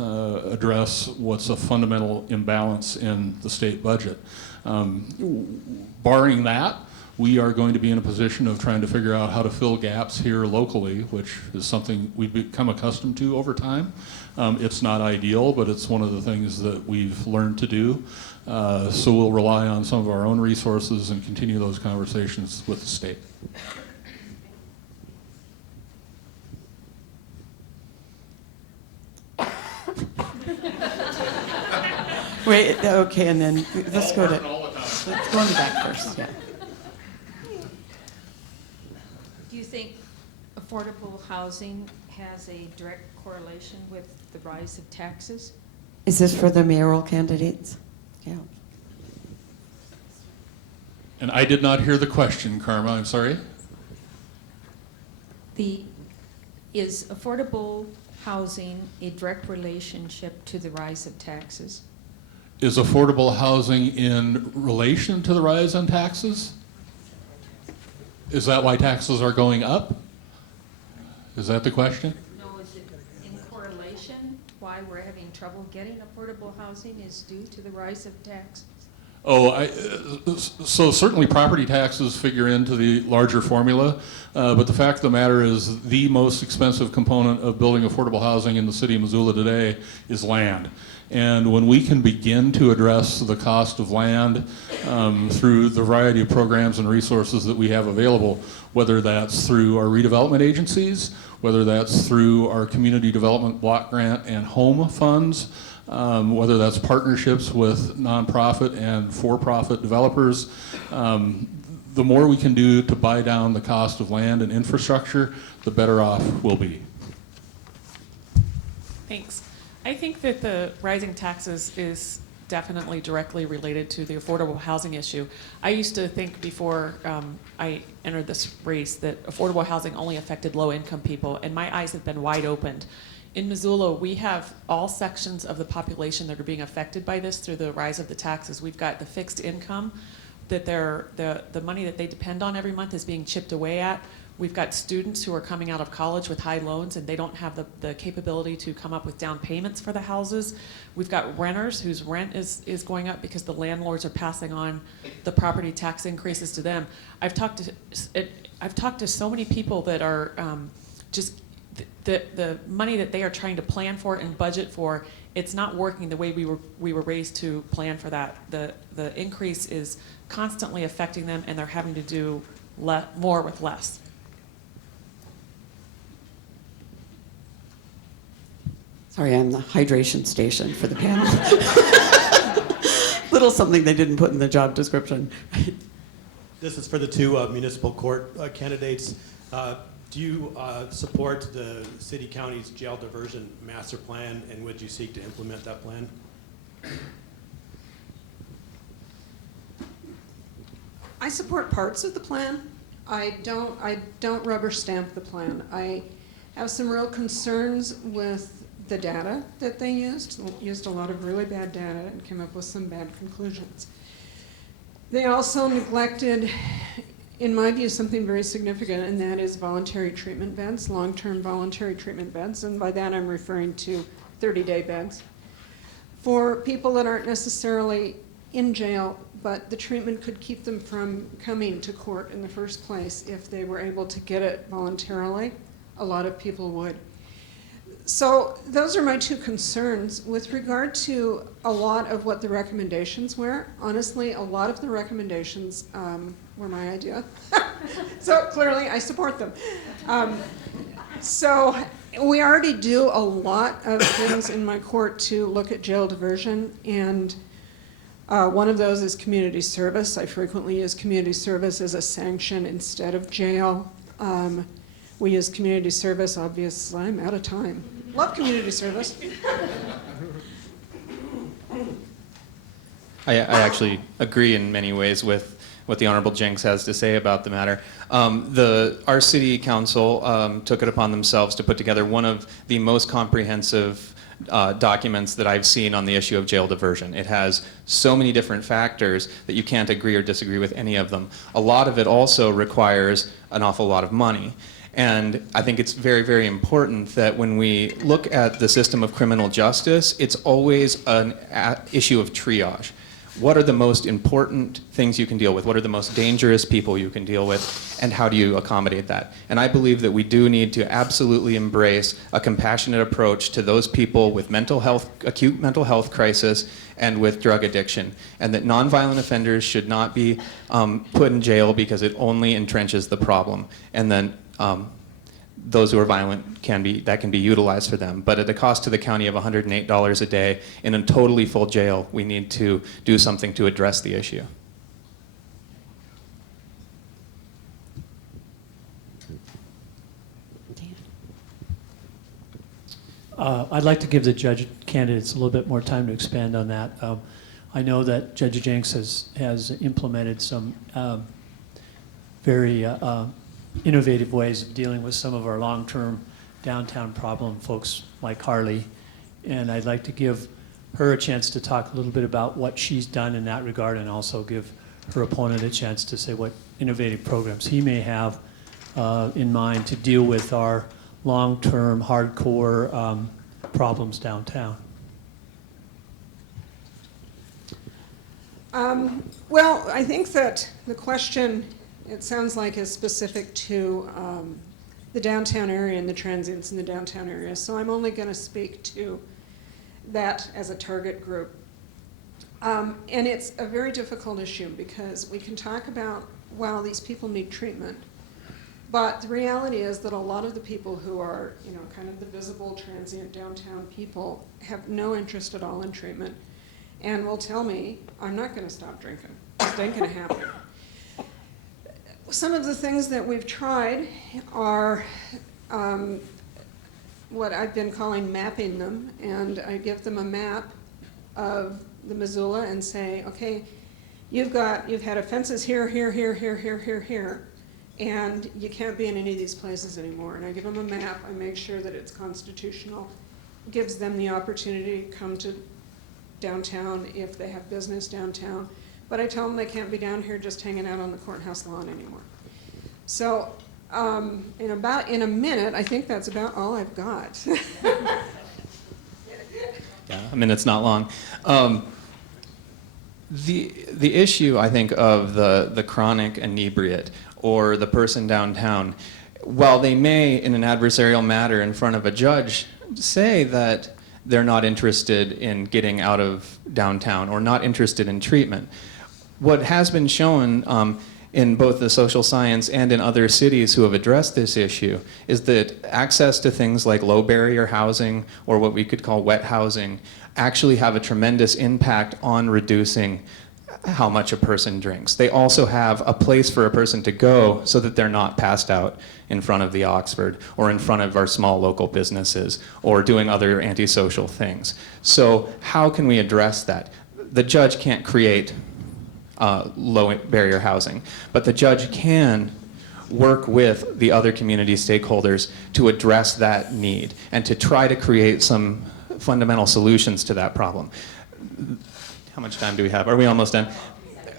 address what's a fundamental imbalance in the state budget. Barring that, we are going to be in a position of trying to figure out how to fill gaps here locally, which is something we've become accustomed to over time. It's not ideal, but it's one of the things that we've learned to do. So we'll rely on some of our own resources and continue those conversations with the state. Wait, okay, and then let's go to the back first. Yeah. Do you think affordable housing has a direct correlation with the rise of taxes? Is this for the mayoral candidates? Yeah. And I did not hear the question, Karma, I'm sorry. Is affordable housing a direct relationship to the rise of taxes? Is affordable housing in relation to the rise in taxes? Is that why taxes are going up? Is that the question? No, is it in correlation? Why we're having trouble getting affordable housing is due to the rise of taxes? Oh, so certainly property taxes figure into the larger formula, but the fact of the matter is the most expensive component of building affordable housing in the city of Missoula today is land. And when we can begin to address the cost of land through the variety of programs and resources that we have available, whether that's through our redevelopment agencies, whether that's through our community development block grant and home funds, whether that's partnerships with nonprofit and for-profit developers, the more we can do to buy down the cost of land and infrastructure, the better off we'll be. Thanks. I think that the rising taxes is definitely directly related to the affordable housing issue. I used to think before I entered this race that affordable housing only affected low-income people, and my eyes have been wide opened. In Missoula, we have all sections of the population that are being affected by this through the rise of the taxes. We've got the fixed income that the money that they depend on every month is being chipped away at. We've got students who are coming out of college with high loans and they don't have the capability to come up with down payments for the houses. We've got renters whose rent is going up because the landlords are passing on the property tax increases to them. I've talked to so many people that are just the money that they are trying to plan for and budget for, it's not working the way we were raised to plan for that. The increase is constantly affecting them and they're having to do more with less. Sorry, I'm the hydration station for the panel. Little something they didn't put in the job description. This is for the two municipal court candidates. Do you support the city county's jail diversion master plan, and would you seek to implement that plan? I support parts of the plan. I don't rubber stamp the plan. I have some real concerns with the data that they used a lot of really bad data and came up with some bad conclusions. They also neglected, in my view, something very significant, and that is voluntary treatment beds, long-term voluntary treatment beds, and by that I'm referring to 30-day beds for people that aren't necessarily in jail, but the treatment could keep them from coming to court in the first place if they were able to get it voluntarily. A lot of people would. So those are my two concerns. With regard to a lot of what the recommendations were, honestly, a lot of the recommendations were my idea. So clearly I support them. So we already do a lot of things in my court to look at jail diversion, and one of those is community service. I frequently use community service as a sanction instead of jail. We use community service, obviously. I'm out of time. Love community service. I actually agree in many ways with what the Honorable Jenks has to say about the matter. Our city council took it upon themselves to put together one of the most comprehensive documents that I've seen on the issue of jail diversion. It has so many different factors that you can't agree or disagree with any of them. A lot of it also requires an awful lot of money. And I think it's very, very important that when we look at the system of criminal justice, it's always an issue of triage. What are the most important things you can deal with? What are the most dangerous people you can deal with? And how do you accommodate that? And I believe that we do need to absolutely embrace a compassionate approach to those people with mental health, acute mental health crisis and with drug addiction. And that nonviolent offenders should not be put in jail because it only entrenches the problem. And then those who are violent can be utilized for them. But at a cost to the county of $108 a day in a totally full jail, we need to do something to address the issue. I'd like to give the judge candidates a little bit more time to expand on that. I know that Judge Jenks has implemented some very innovative ways of dealing with some of our long-term downtown problem folks like Harley. And I'd like to give her a chance to talk a little bit about what she's done in that regard, and also give her opponent a chance to say what innovative programs he may have in mind to deal with our long-term hardcore problems downtown. Well, I think that the question, it sounds like, is specific to the downtown area and the transients in the downtown area. So I'm only going to speak to that as a target group. And it's a very difficult issue because we can talk about, wow, these people need treatment. But the reality is that a lot of the people who are, kind of the visible transient downtown people have no interest at all in treatment and will tell me, I'm not going to stop drinking. It ain't going to happen. Some of the things that we've tried are what I've been calling mapping them, and I give them a map of the Missoula and say, okay, you've had offenses here, here, here, here, here, here, here, and you can't be in any of these places anymore. And I give them a map, I make sure that it's constitutional, gives them the opportunity to come to downtown if they have business downtown. But I tell them they can't be down here just hanging out on the courthouse lawn anymore. So in a minute, I think that's about all I've got. Yeah, a minute's not long. The issue, I think, of the chronic inebriate or the person downtown, while they may, in an adversarial matter in front of a judge, say that they're not interested in getting out of downtown or not interested in treatment, what has been shown in both the social science and in other cities who have addressed this issue is that access to things like low barrier housing or what we could call wet housing actually have a tremendous impact on reducing how much a person drinks. They also have a place for a person to go so that they're not passed out in front of the Oxford or in front of our small local businesses or doing other antisocial things. So how can we address that? The judge can't create low barrier housing, but the judge can work with the other community stakeholders to address that need and to try to create some fundamental solutions to that problem. How much time do we have? Are we almost done?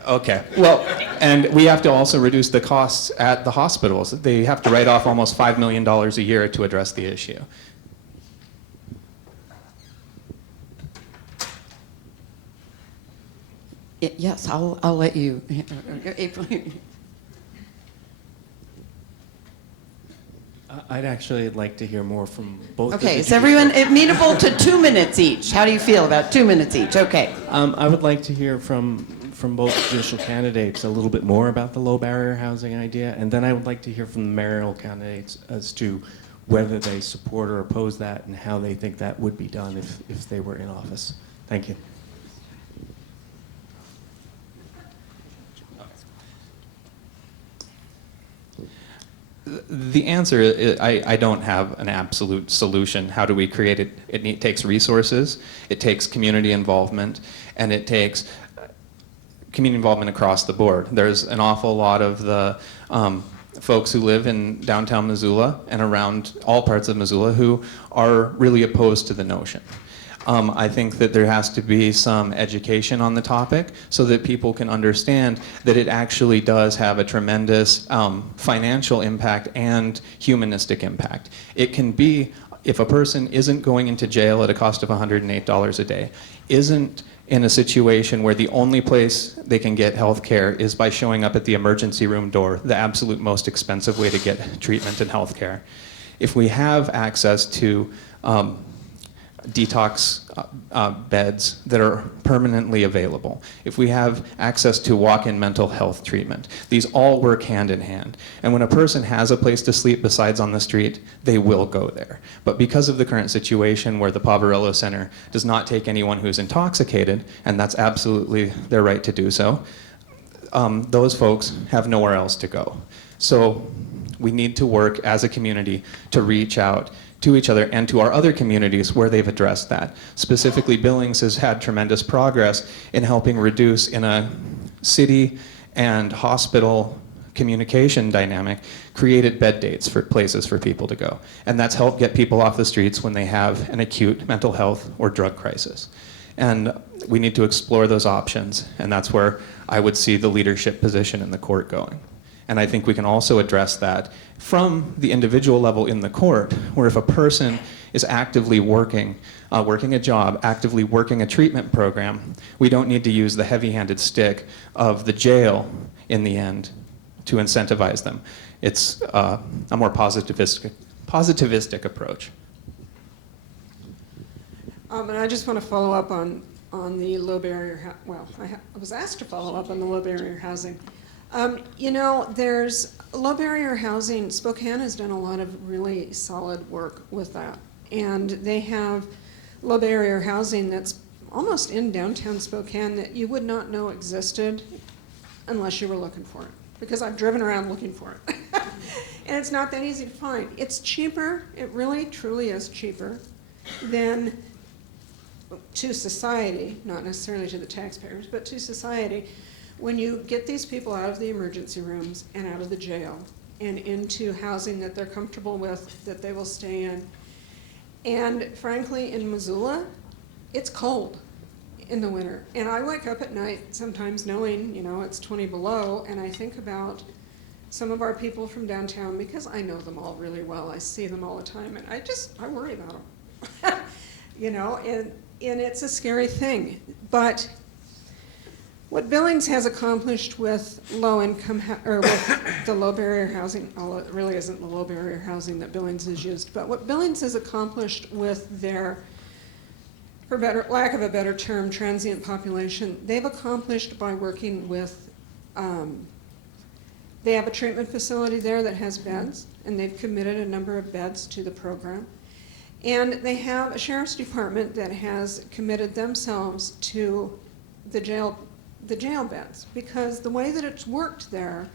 Okay. Well, and we have to also reduce the costs at the hospitals. They have to write off almost $5 million a year to address the issue. Yes, I'll let you. April. I'd actually like to hear more from both. Okay, is everyone amenable to 2 minutes each? How do you feel about 2 minutes each? Okay. I would like to hear from both judicial candidates a little bit more about the low barrier housing idea, and then I would like to hear from the mayoral candidates as to whether they support or oppose that and how they think that would be done if they were in office. Thank you. The answer is I don't have an absolute solution. How do we create it? It takes resources, it takes community involvement, and it takes community involvement across the board. There's an awful lot of the folks who live in downtown Missoula and around all parts of Missoula who are really opposed to the notion. I think that there has to be some education on the topic so that people can understand that it actually does have a tremendous financial impact and humanistic impact. It can be, if a person isn't going into jail at a cost of $108 a day, isn't in a situation where the only place they can get health care is by showing up at the emergency room door, the absolute most expensive way to get treatment and health care. If we have access to detox beds that are permanently available, if we have access to walk-in mental health treatment, these all work hand in hand. And when a person has a place to sleep besides on the street, they will go there. But because of the current situation where the Poverello Center does not take anyone who's intoxicated, and that's absolutely their right to do so, those folks have nowhere else to go. So we need to work as a community to reach out to each other and to our other communities where they've addressed that. Specifically, Billings has had tremendous progress in helping reduce, in a city and hospital communication dynamic, created bed dates for places for people to go. And that's helped get people off the streets when they have an acute mental health or drug crisis. And we need to explore those options, and that's where I would see the leadership position in the court going. And I think we can also address that from the individual level in the court, where if a person is actively working a job, actively working a treatment program, we don't need to use the heavy-handed stick of the jail in the end to incentivize them. It's a more positivistic approach. And I just want to follow up on the low barrier, I was asked to follow up on the low barrier housing. You know, there's low barrier housing. Spokane has done a lot of really solid work with that. And they have low barrier housing that's almost in downtown Spokane that you would not know existed unless you were looking for it. Because I've driven around looking for it. And it's not that easy to find. It's cheaper, it really truly is cheaper than to society, not necessarily to the taxpayers, but to society, when you get these people out of the emergency rooms and out of the jail and into housing that they're comfortable with, that they will stay in. And frankly, in Missoula, it's cold in the winter. And I wake up at night sometimes knowing, you know, it's 20 below, and I think about some of our people from downtown because I know them all really well. I see them all the time, and I worry about them. You know, and it's a scary thing. But what Billings has accomplished with low-income, or with the low-barrier housing, although it really isn't the low-barrier housing that Billings has used, but what Billings has accomplished with their, for lack of a better term, transient population, they've accomplished by working with, they have a treatment facility there that has beds, and they've committed a number of beds to the program. And they have a sheriff's department that has committed themselves to the jail beds, because the way that it's worked there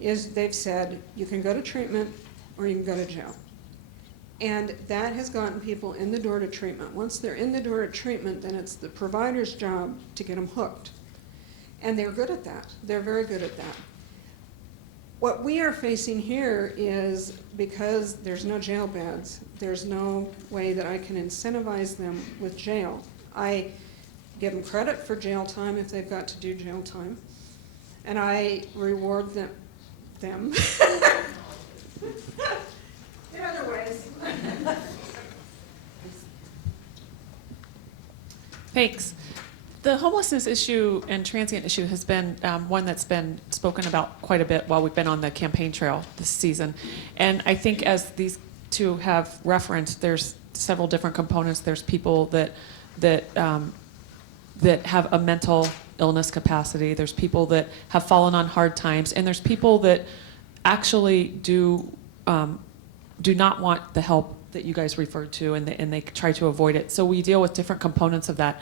is they've said you can go to treatment or you can go to jail. And that has gotten people in the door to treatment. Once they're in the door to treatment, then it's the provider's job to get them hooked. And they're good at that. They're very good at that. What we are facing here is, because there's no jail beds, there's no way that I can incentivize them with jail. I give them credit for jail time if they've got to do jail time, and I reward them in other ways. Thanks. The homelessness issue and transient issue has been one that's been spoken about quite a bit while we've been on the campaign trail this season. And I think, as these two have referenced, there's several different components. There's people that have a mental illness capacity. There's people that have fallen on hard times, and there's people that actually do not want the help that you guys referred to, and they try to avoid it. So we deal with different components of that.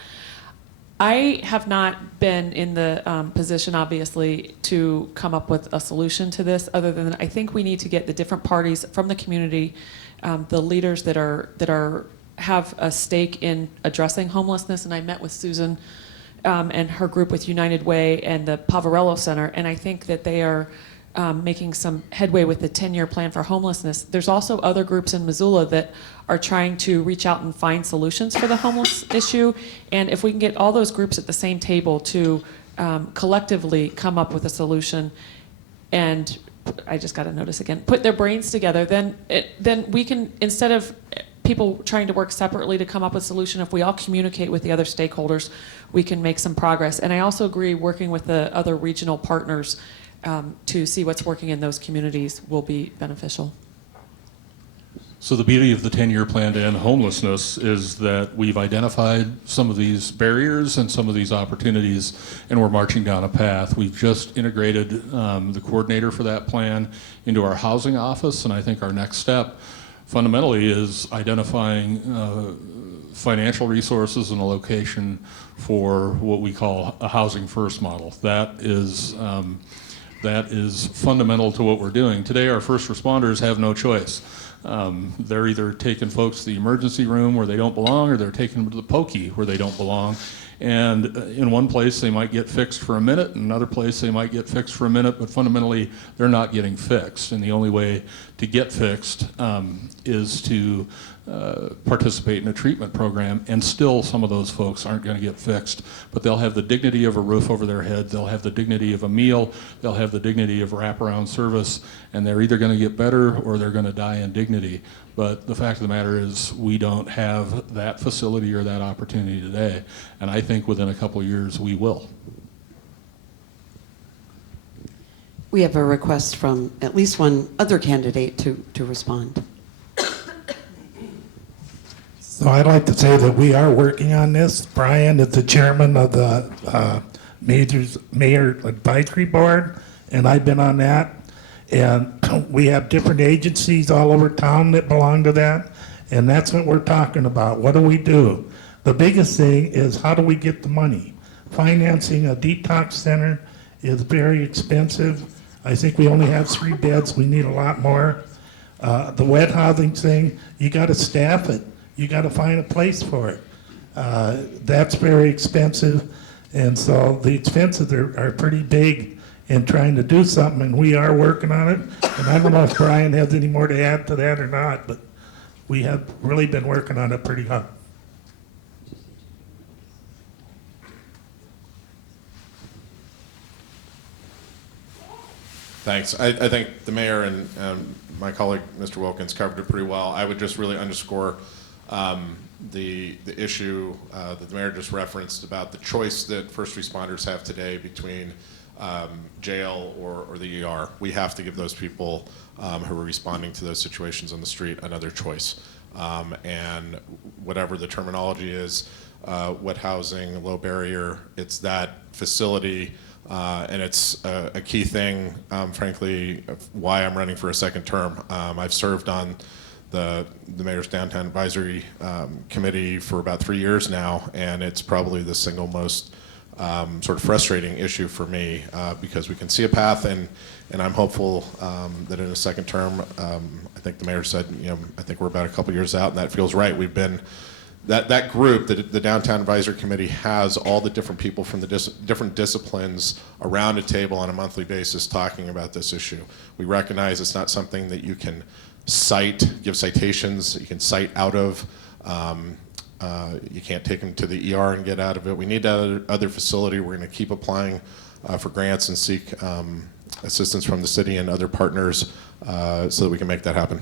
I have not been in the position, obviously, to come up with a solution to this, other than I think we need to get the different parties from the community, the leaders that have a stake in addressing homelessness. And I met with Susan and her group with United Way and the Pavarello Center, and I think that they are making some headway with the 10-year plan for homelessness. There's also other groups in Missoula that are trying to reach out and find solutions for the homeless issue, and if we can get all those groups at the same table to collectively come up with a solution, and I just got a notice again, put their brains together, then we can, instead of people trying to work separately to come up with a solution, if we all communicate with the other stakeholders, we can make some progress. And I also agree working with the other regional partners to see what's working in those communities will be beneficial. So the beauty of the 10-year plan to end homelessness is that we've identified some of these barriers and some of these opportunities, and we're marching down a path. We've just integrated the coordinator for that plan into our housing office, and I think our next step fundamentally is identifying financial resources and a location for what we call a housing first model. That is fundamental to what we're doing. Today our first responders have no choice. They're either taking folks to the emergency room where they don't belong, or they're taking them to the pokey where they don't belong. And in one place they might get fixed for a minute, in another place they might get fixed for a minute, but fundamentally they're not getting fixed. And the only way to get fixed is to participate in a treatment program, and still some of those folks aren't going to get fixed, but they'll have the dignity of a roof over their head, they'll have the dignity of a meal, they'll have the dignity of wraparound service, and they're either going to get better or they're going to die in dignity. But the fact of the matter is we don't have that facility or that opportunity today, and I think within a couple of years we will. We have a request from at least one other candidate to respond. So I'd like to say that we are working on this. Brian is the chairman of the Mayor Advisory Board, and I've been on that. And we have different agencies all over town that belong to that, and that's what we're talking about. What do we do? The biggest thing is, how do we get the money? Financing a detox center is very expensive. I think we only have 3 beds. We need a lot more. The wet housing thing, you got to staff it. You got to find a place for it. That's very expensive, and so the expenses are pretty big in trying to do something, and we are working on it. And I don't know if Brian has any more to add to that or not, but we have really been working on it pretty hard. Thanks. I think the mayor and my colleague, Mr. Wilkins, covered it pretty well. I would just really underscore the issue that the mayor just referenced about the choice that first responders have today between jail or the ER. We have to give those people who are responding to those situations on the street another choice. And whatever the terminology is, wet housing, low barrier, it's that facility. And it's a key thing, frankly, why I'm running for a second term. I've served on the Mayor's Downtown Advisory Committee for about 3 years now, and it's probably the single most sort of frustrating issue for me because we can see a path, and I'm hopeful that in a second term, I think the Mayor said, I think we're about a couple years out, and that feels right. We've been that group, the Downtown Advisory Committee, has all the different people from the different disciplines around a table on a monthly basis talking about this issue. We recognize it's not something that you can give citations, you can cite out of. You can't take them to the ER and get out of it. We need other facility. We're going to keep applying for grants and seek assistance from the city and other partners so that we can make that happen.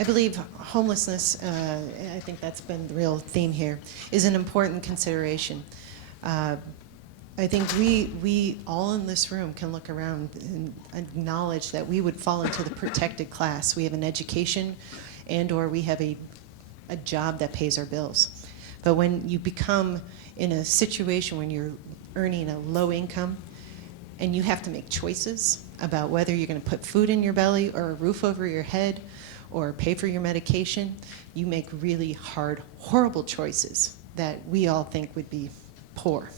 I believe homelessness, I think that's been the real theme here, is an important consideration. I think we all in this room can look around and acknowledge that we would fall into the protected class. We have an education and/or we have a job that pays our bills. But when you become in a situation when you're earning a low income and you have to make choices about whether you're going to put food in your belly or a roof over your head or pay for your medication, you make really hard, horrible choices that we all think would be poor.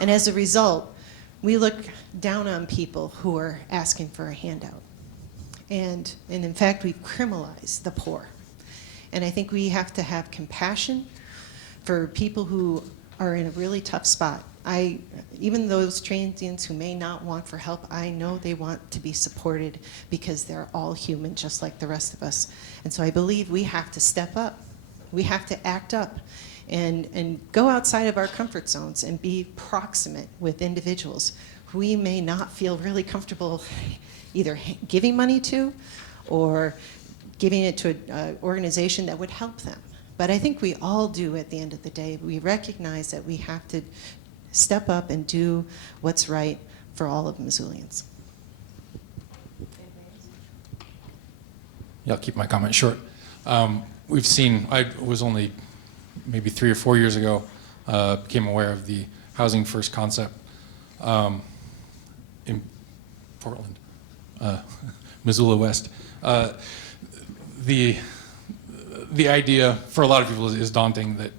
And as a result, we look down on people who are asking for a handout. And in fact, we've criminalized the poor. And I think we have to have compassion for people who are in a really tough spot. Even those transients who may not want for help, I know they want to be supported because they're all human just like the rest of us. And so I believe we have to step up. We have to act up and go outside of our comfort zones and be proximate with individuals who we may not feel really comfortable either giving money to or giving it to an organization that would help them. But I think we all do at the end of the day. We recognize that we have to step up and do what's right for all of Missoulians. Yeah, I'll keep my comment short. We've seen, I was only maybe 3 or 4 years ago, became aware of the Housing First concept in Portland, Missoula West. The idea for a lot of people is daunting that,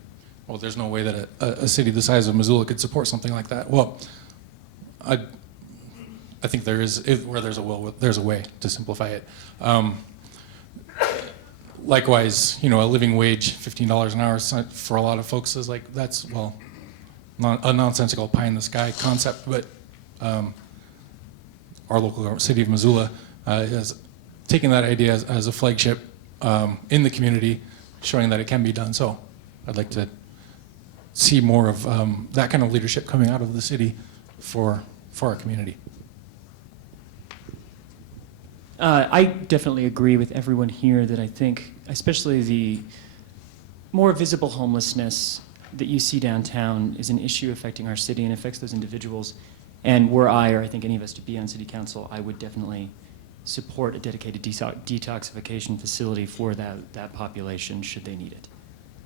well, there's no way that a city the size of Missoula could support something like that. Well, I think there is, where there's a will, there's a way to simplify it. Likewise, a living wage, $15 an hour for a lot of folks is like, that's, well, a nonsensical pie in the sky concept, but our local city of Missoula has taken that idea as a flagship in the community, showing that it can be done. So I'd like to see more of that kind of leadership coming out of the city for our community. I definitely agree with everyone here that I think, especially the more visible homelessness that you see downtown is an issue affecting our city and affects those individuals. And were I, or I think any of us to be on city council, I would definitely support a dedicated detoxification facility for that population should they need it.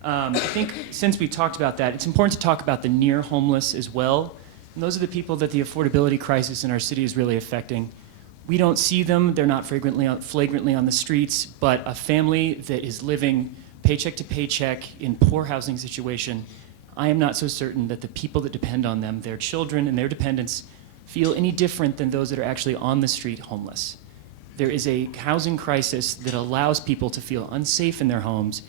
I think since we talked about that, it's important to talk about the near homeless as well. And those are the people that the affordability crisis in our city is really affecting. We don't see them, they're not flagrantly on the streets, but a family that is living paycheck to paycheck in poor housing situation, I am not so certain that the people that depend on them, their children and their dependents, feel any different than those that are actually on the street homeless. There is a housing crisis that allows people to feel unsafe in their homes,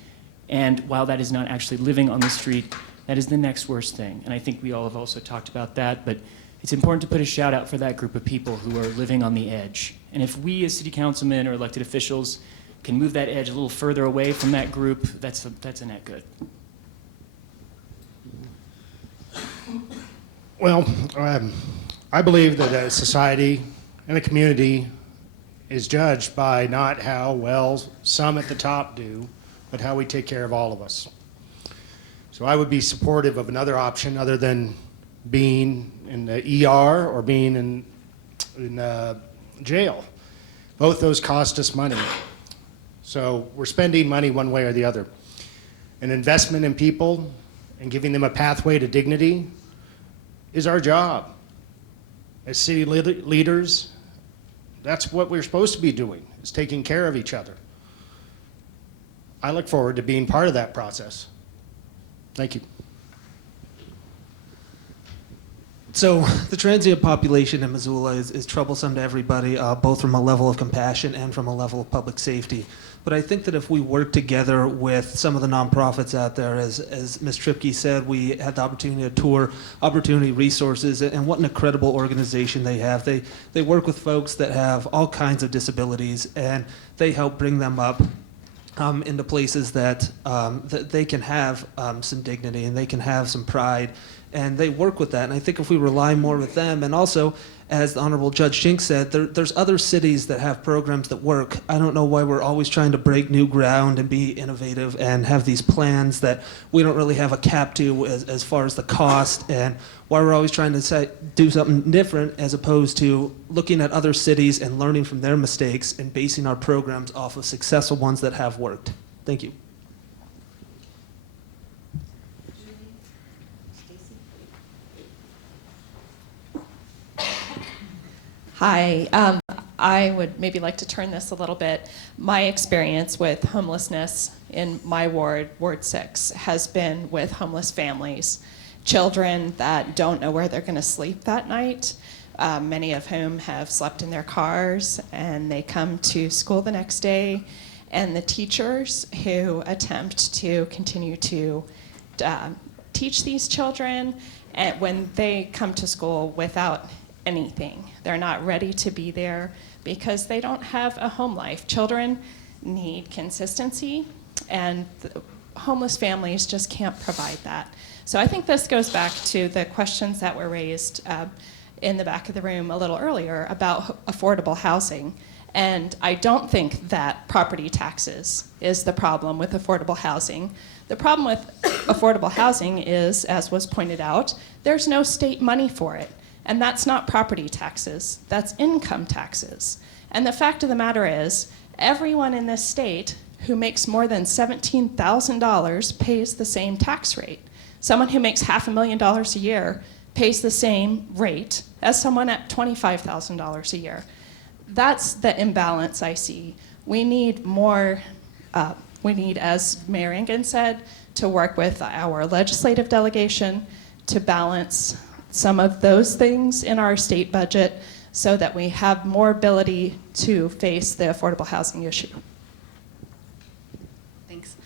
and while that is not actually living on the street, that is the next worst thing. And I think we all have also talked about that, but it's important to put a shout out for that group of people who are living on the edge. And if we as city councilmen or elected officials can move that edge a little further away from that group, that's a net good. Well, I believe that a society and a community is judged by not how well some at the top do, but how we take care of all of us. So I would be supportive of another option other than being in the ER or being in jail. Both those cost us money. So we're spending money one way or the other. An investment in people and giving them a pathway to dignity is our job. As city leaders, that's what we're supposed to be doing, is taking care of each other. I look forward to being part of that process. Thank you. So the transient population in Missoula is troublesome to everybody, both from a level of compassion and from a level of public safety. But I think that if we work together with some of the nonprofits out there, as Ms. Tripke said, we had the opportunity to tour Opportunity Resources, and what an incredible organization they have. They work with folks that have all kinds of disabilities, and they help bring them up into places that they can have some dignity and they can have some pride, and they work with that. And I think if we rely more with them, and also, as the Honorable Judge Shink said, there's other cities that have programs that work. I don't know why we're always trying to break new ground and be innovative and have these plans that we don't really have a cap to as far as the cost, and why we're always trying to do something different as opposed to looking at other cities and learning from their mistakes and basing our programs off of successful ones that have worked. Thank you. Hi, I would maybe like to turn this a little bit. My experience with homelessness in my ward, Ward 6, has been with homeless families children that don't know where they're going to sleep that night, many of whom have slept in their cars, and they come to school the next day, and the teachers who attempt to continue to teach these children, and when they come to school without anything. They're not ready to be there because they don't have a home life. Children need consistency, and homeless families just can't provide that. So I think this goes back to the questions that were raised in the back of the room a little earlier about affordable housing. And I don't think that property taxes is the problem with affordable housing. The problem with affordable housing is, as was pointed out, there's no state money for it. And that's not property taxes, that's income taxes. And the fact of the matter is, everyone in this state who makes more than $17,000 pays the same tax rate. Someone who makes $500,000 a year pays the same rate as someone at $25,000 a year. That's the imbalance I see. We need more, we need, as Mayor Engen said, to work with our legislative delegation to balance some of those things in our state budget so that we have more ability to face the affordable housing issue. Thanks.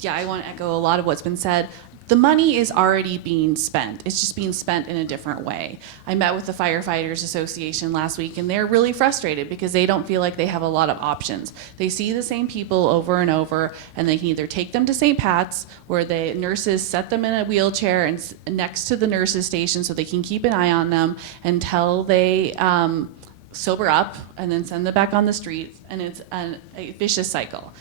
Yeah, I want to echo a lot of what's been said. The money is already being spent. It's just being spent in a different way. I met with the Firefighters Association last week, and they're really frustrated because they don't feel like they have a lot of options. They see the same people over and over, and they can either take them to St. Pat's, where the nurses set them in a wheelchair and next to the nurses' station so they can keep an eye on them until they sober up, and then send them back on the streets, and it's a vicious cycle.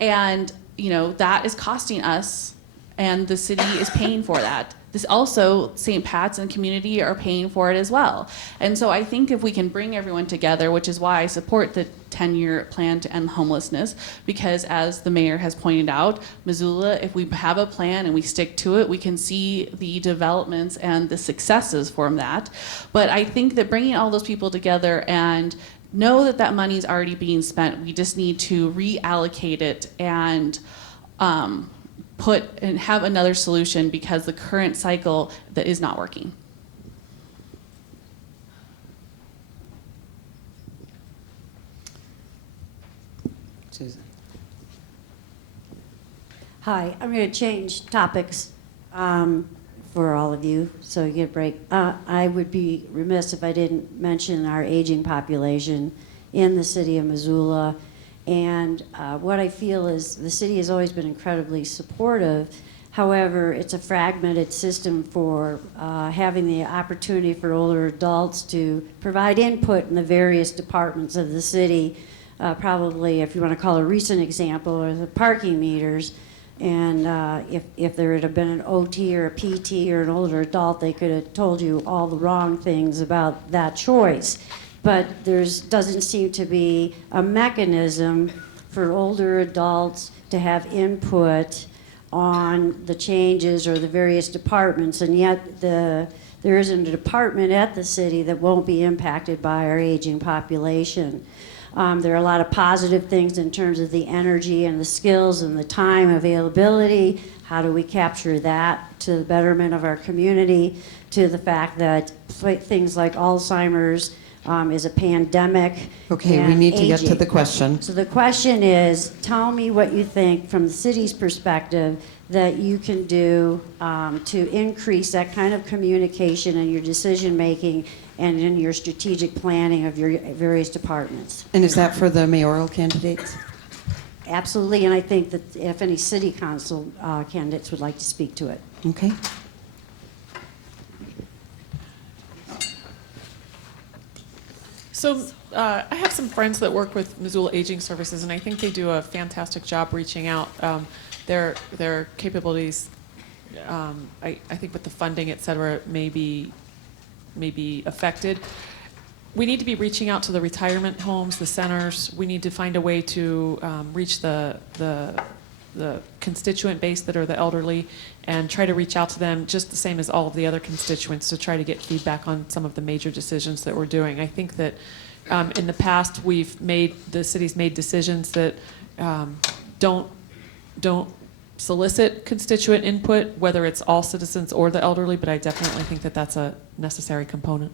And you know, that is costing us, and the city is paying for that. This also, St. Pat's and community are paying for it as well. And so I think if we can bring everyone together, which is why I support the 10-year plan to end homelessness, because as the mayor has pointed out, Missoula, if we have a plan and we stick to it, we can see the developments and the successes from that. But I think that bringing all those people together and know that that money is already being spent, we just need to reallocate it and put and have another solution, because the current cycle that is not working. Susan. Hi, I'm going to change topics for all of you, so you get a break. I would be remiss if I didn't mention our aging population in the city of Missoula. And what I feel is the city has always been incredibly supportive. However, it's a fragmented system for having the opportunity for older adults to provide input in the various departments of the city. Probably, if you want to call a recent example, are the parking meters. And if there had been an OT or a PT or an older adult, they could have told you all the wrong things about that choice. But there doesn't seem to be a mechanism for older adults to have input on the changes or the various departments, and yet there isn't a department at the city that won't be impacted by our aging population. There are a lot of positive things in terms of the energy and the skills and the time availability. How do we capture that to the betterment of our community, to the fact that things like Alzheimer's is a pandemic. Okay, we need to get to the question. So the question is, tell me what you think from the city's perspective that you can do to increase that kind of communication in your decision making and in your strategic planning of your various departments. And is that for the mayoral candidates? Absolutely, and I think that if any city council candidates would like to speak to it. Okay. So I have some friends that work with Missoula Aging Services, and I think they do a fantastic job reaching out. Their capabilities, I think with the funding, et cetera, may be affected. We need to be reaching out to the retirement homes, the centers. We need to find a way to reach the constituent base that are the elderly and try to reach out to them just the same as all of the other constituents to try to get feedback on some of the major decisions that we're doing. I think that in the past the city's made decisions that don't solicit constituent input, whether it's all citizens or the elderly, but I definitely think that that's a necessary component.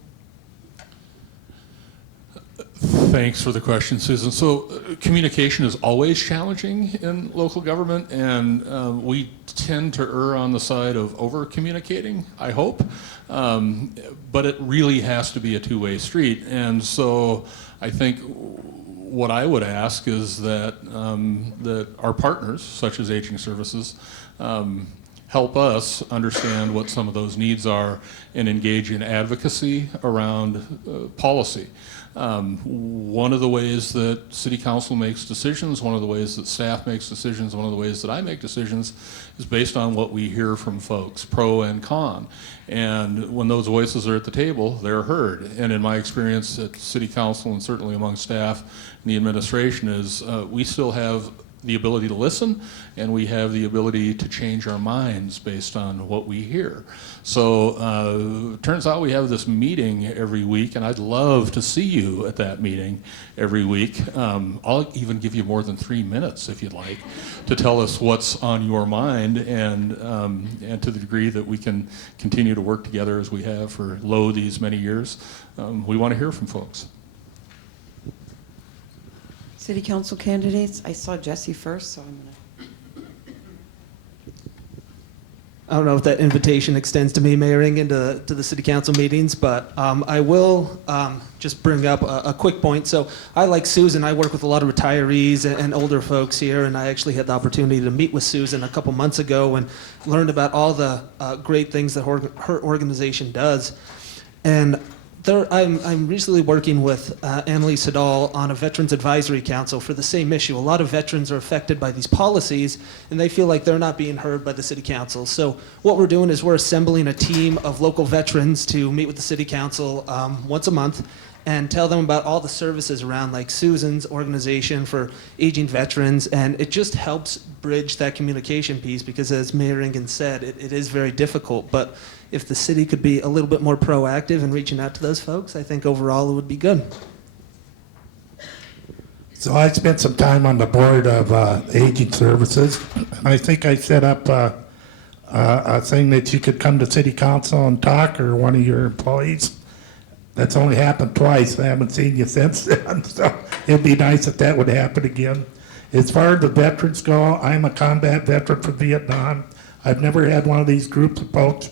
Thanks for the question, Susan. So communication is always challenging in local government, and we tend to err on the side of over-communicating, I hope. But it really has to be a two-way street. And so I think what I would ask is that, that our partners, such as Aging Services, help us understand what some of those needs are and engage in advocacy around policy. One of the ways that City Council makes decisions, one of the ways that staff makes decisions, one of the ways that I make decisions is based on what we hear from folks, pro and con. And when those voices are at the table, they're heard. And in my experience at City Council and certainly among staff and the administration is we still have the ability to listen, and we have the ability to change our minds based on what we hear. So turns out we have this meeting every week, and I'd love to see you at that meeting every week. I'll even give you more than 3 minutes if you'd like to tell us what's on your mind, and to the degree that we can continue to work together as we have for these many years. We want to hear from folks. City Council candidates, I saw Jesse first, so I'm going to. I don't know if that invitation extends to me mayoring into the city council meetings, but I will just bring up a quick point. So I, like Susan, I work with a lot of retirees and older folks here, and I actually had the opportunity to meet with Susan a couple months ago and learned about all the great things that her organization does. And I'm recently working with Annalie Siddall on a Veterans Advisory Council for the same issue. A lot of veterans are affected by these policies, and they feel like they're not being heard by the City Council. So what we're doing is we're assembling a team of local veterans to meet with the City Council once a month and tell them about all the services around, like Susan's organization for aging veterans, and it just helps bridge that communication piece because, as Mayor Ingen said, it is very difficult, but if the city could be a little bit more proactive in reaching out to those folks, I think overall it would be good. So I spent some time on the board of Aging Services. I think I set up a thing that you could come to City Council and talk, or one of your employees. That's only happened twice. I haven't seen you since then, so it'd be nice if that would happen again. As far as the veterans go, I'm a combat veteran from Vietnam. I've never had one of these groups approach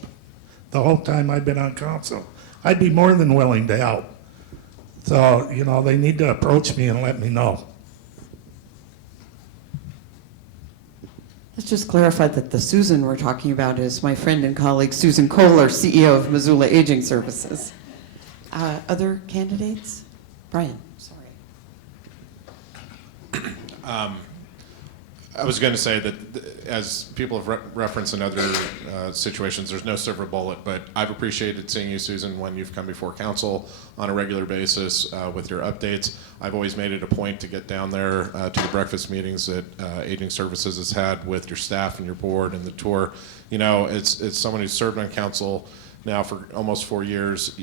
the whole time I've been on council. I'd be more than willing to help. So, you know, they need to approach me and let me know. Let's just clarify that the Susan we're talking about is my friend and colleague Susan Kohler, CEO of Missoula Aging Services. Other candidates? Brian, sorry. I was going to say that, as people have referenced in other situations, there's no silver bullet, but I've appreciated seeing you, Susan, when you've come before council on a regular basis with your updates. I've always made it a point to get down there to the breakfast meetings that Aging Services has had with your staff and your board and the tour. You know, it's someone who's served on council now for almost 4 years.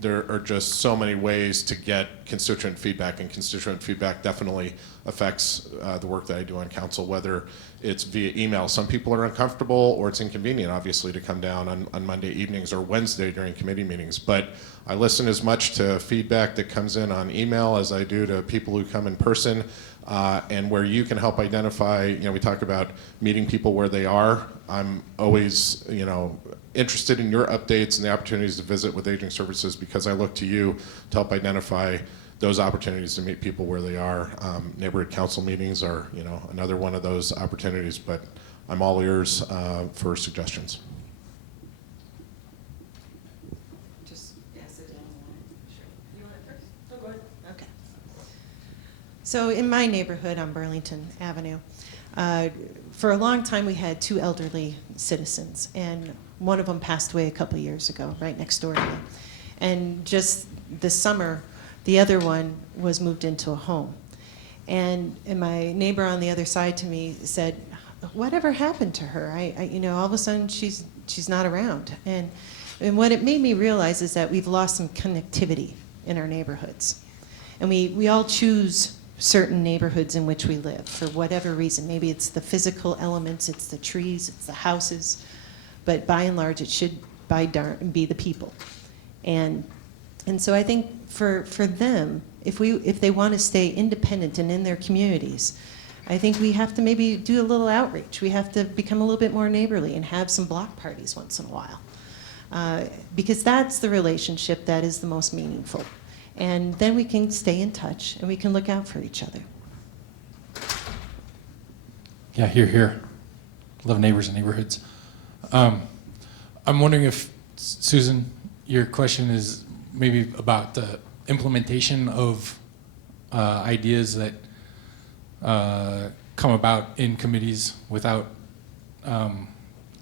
There are just so many ways to get constituent feedback, and constituent feedback definitely affects the work that I do on council, whether it's via email. Some people are uncomfortable, or it's inconvenient, obviously, to come down on Monday evenings or Wednesday during committee meetings. But I listen as much to feedback that comes in on email as I do to people who come in person, and where you can help identify, you know, we talk about meeting people where they are. I'm always, you know, interested in your updates and the opportunities to visit with Aging Services, because I look to you to help identify those opportunities to meet people where they are. Neighborhood council meetings are, you know, another one of those opportunities, but I'm all ears for suggestions. Just sit down. Sure. You want it first? Oh, go ahead. Okay. So in my neighborhood on Burlington Avenue, for a long time we had 2 elderly citizens, and one of them passed away a couple of years ago, right next door to me. And just this summer, the other one was moved into a home. And my neighbor on the other side to me said, "Whatever happened to her? You know, all of a sudden she's not around." And what it made me realize is that we've lost some connectivity in our neighborhoods. And we all choose certain neighborhoods in which we live for whatever reason. Maybe it's the physical elements, it's the trees, it's the houses, but by and large, it should be the people. And so I think for them, if they want to stay independent and in their communities, I think we have to maybe do a little outreach. We have to become a little bit more neighborly and have some block parties once in a while. Because that's the relationship that is the most meaningful. And then we can stay in touch and we can look out for each other. Yeah, here. Love neighbors and neighborhoods. I'm wondering if, Susan, your question is maybe about the implementation of ideas that come about in committees without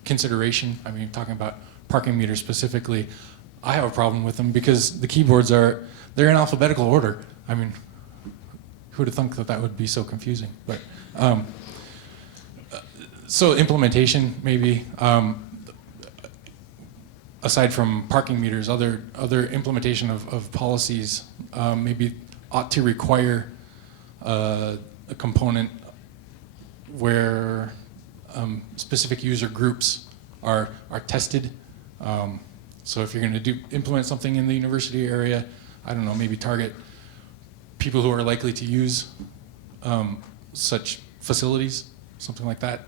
consideration. I mean, talking about parking meters specifically, I have a problem with them because the keyboards they're in alphabetical order. I mean, who would have thunk that that would be so confusing? But so implementation, maybe. Aside from parking meters, other implementation of policies maybe ought to require a component where specific user groups are tested. So if you're going to implement something in the university area, I don't know, maybe target people who are likely to use such facilities, something like that.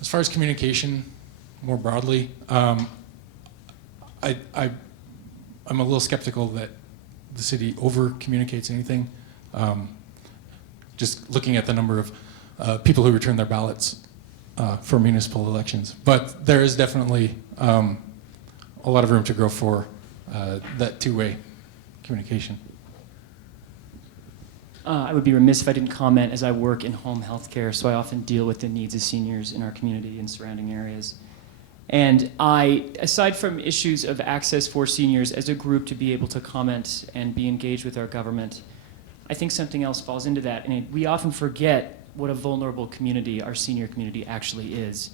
As far as communication, more broadly, I'm a little skeptical that the city over communicates anything. Just looking at the number of people who return their ballots for municipal elections, but there is definitely a lot of room to grow for that two-way communication. I would be remiss if I didn't comment, as I work in home health care, so I often deal with the needs of seniors in our community and surrounding areas. And aside from issues of access for seniors as a group to be able to comment and be engaged with our government, I think something else falls into that. And we often forget what a vulnerable community our senior community actually is.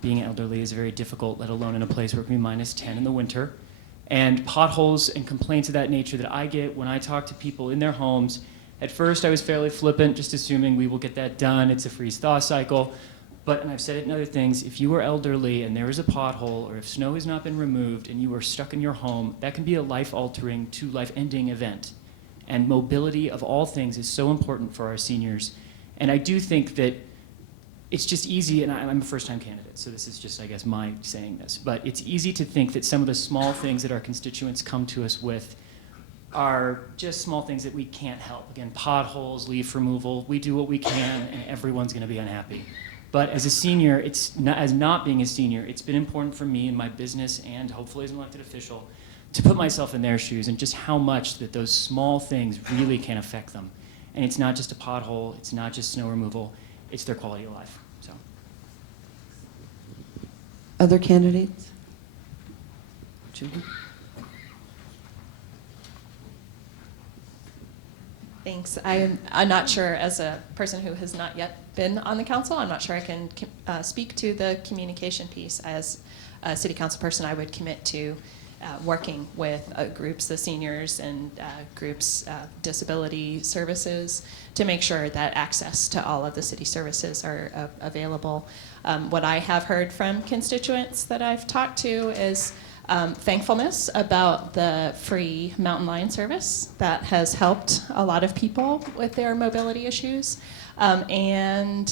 Being elderly is very difficult, let alone in a place where it can be -10 in the winter. And potholes and complaints of that nature that I get when I talk to people in their homes. At first, I was fairly flippant, just assuming we will get that done. It's a freeze-thaw cycle. But, and I've said it in other things, if you are elderly and there is a pothole, or if snow has not been removed and you are stuck in your home, that can be a life-altering to life-ending event. And mobility of all things is so important for our seniors. And I do think that it's just easy, and I'm a first-time candidate, so this is just, I guess, my saying this, but it's easy to think that some of the small things that our constituents come to us with are just small things that we can't help. Again, potholes, leaf removal, we do what we can, and everyone's going to be unhappy. But as a senior, as not being a senior, it's been important for me in my business and hopefully as an elected official to put myself in their shoes and just how much that those small things really can affect them. And it's not just a pothole, it's not just snow removal, it's their quality of life. So. Other candidates? Julie? Thanks. I'm not sure, as a person who has not yet been on the council, I'm not sure I can speak to the communication piece. As a city council person, I would commit to working with groups, the seniors and groups, disability services, to make sure that access to all of the city services are available. What I have heard from constituents that I've talked to is thankfulness about the free mountain lion service that has helped a lot of people with their mobility issues. And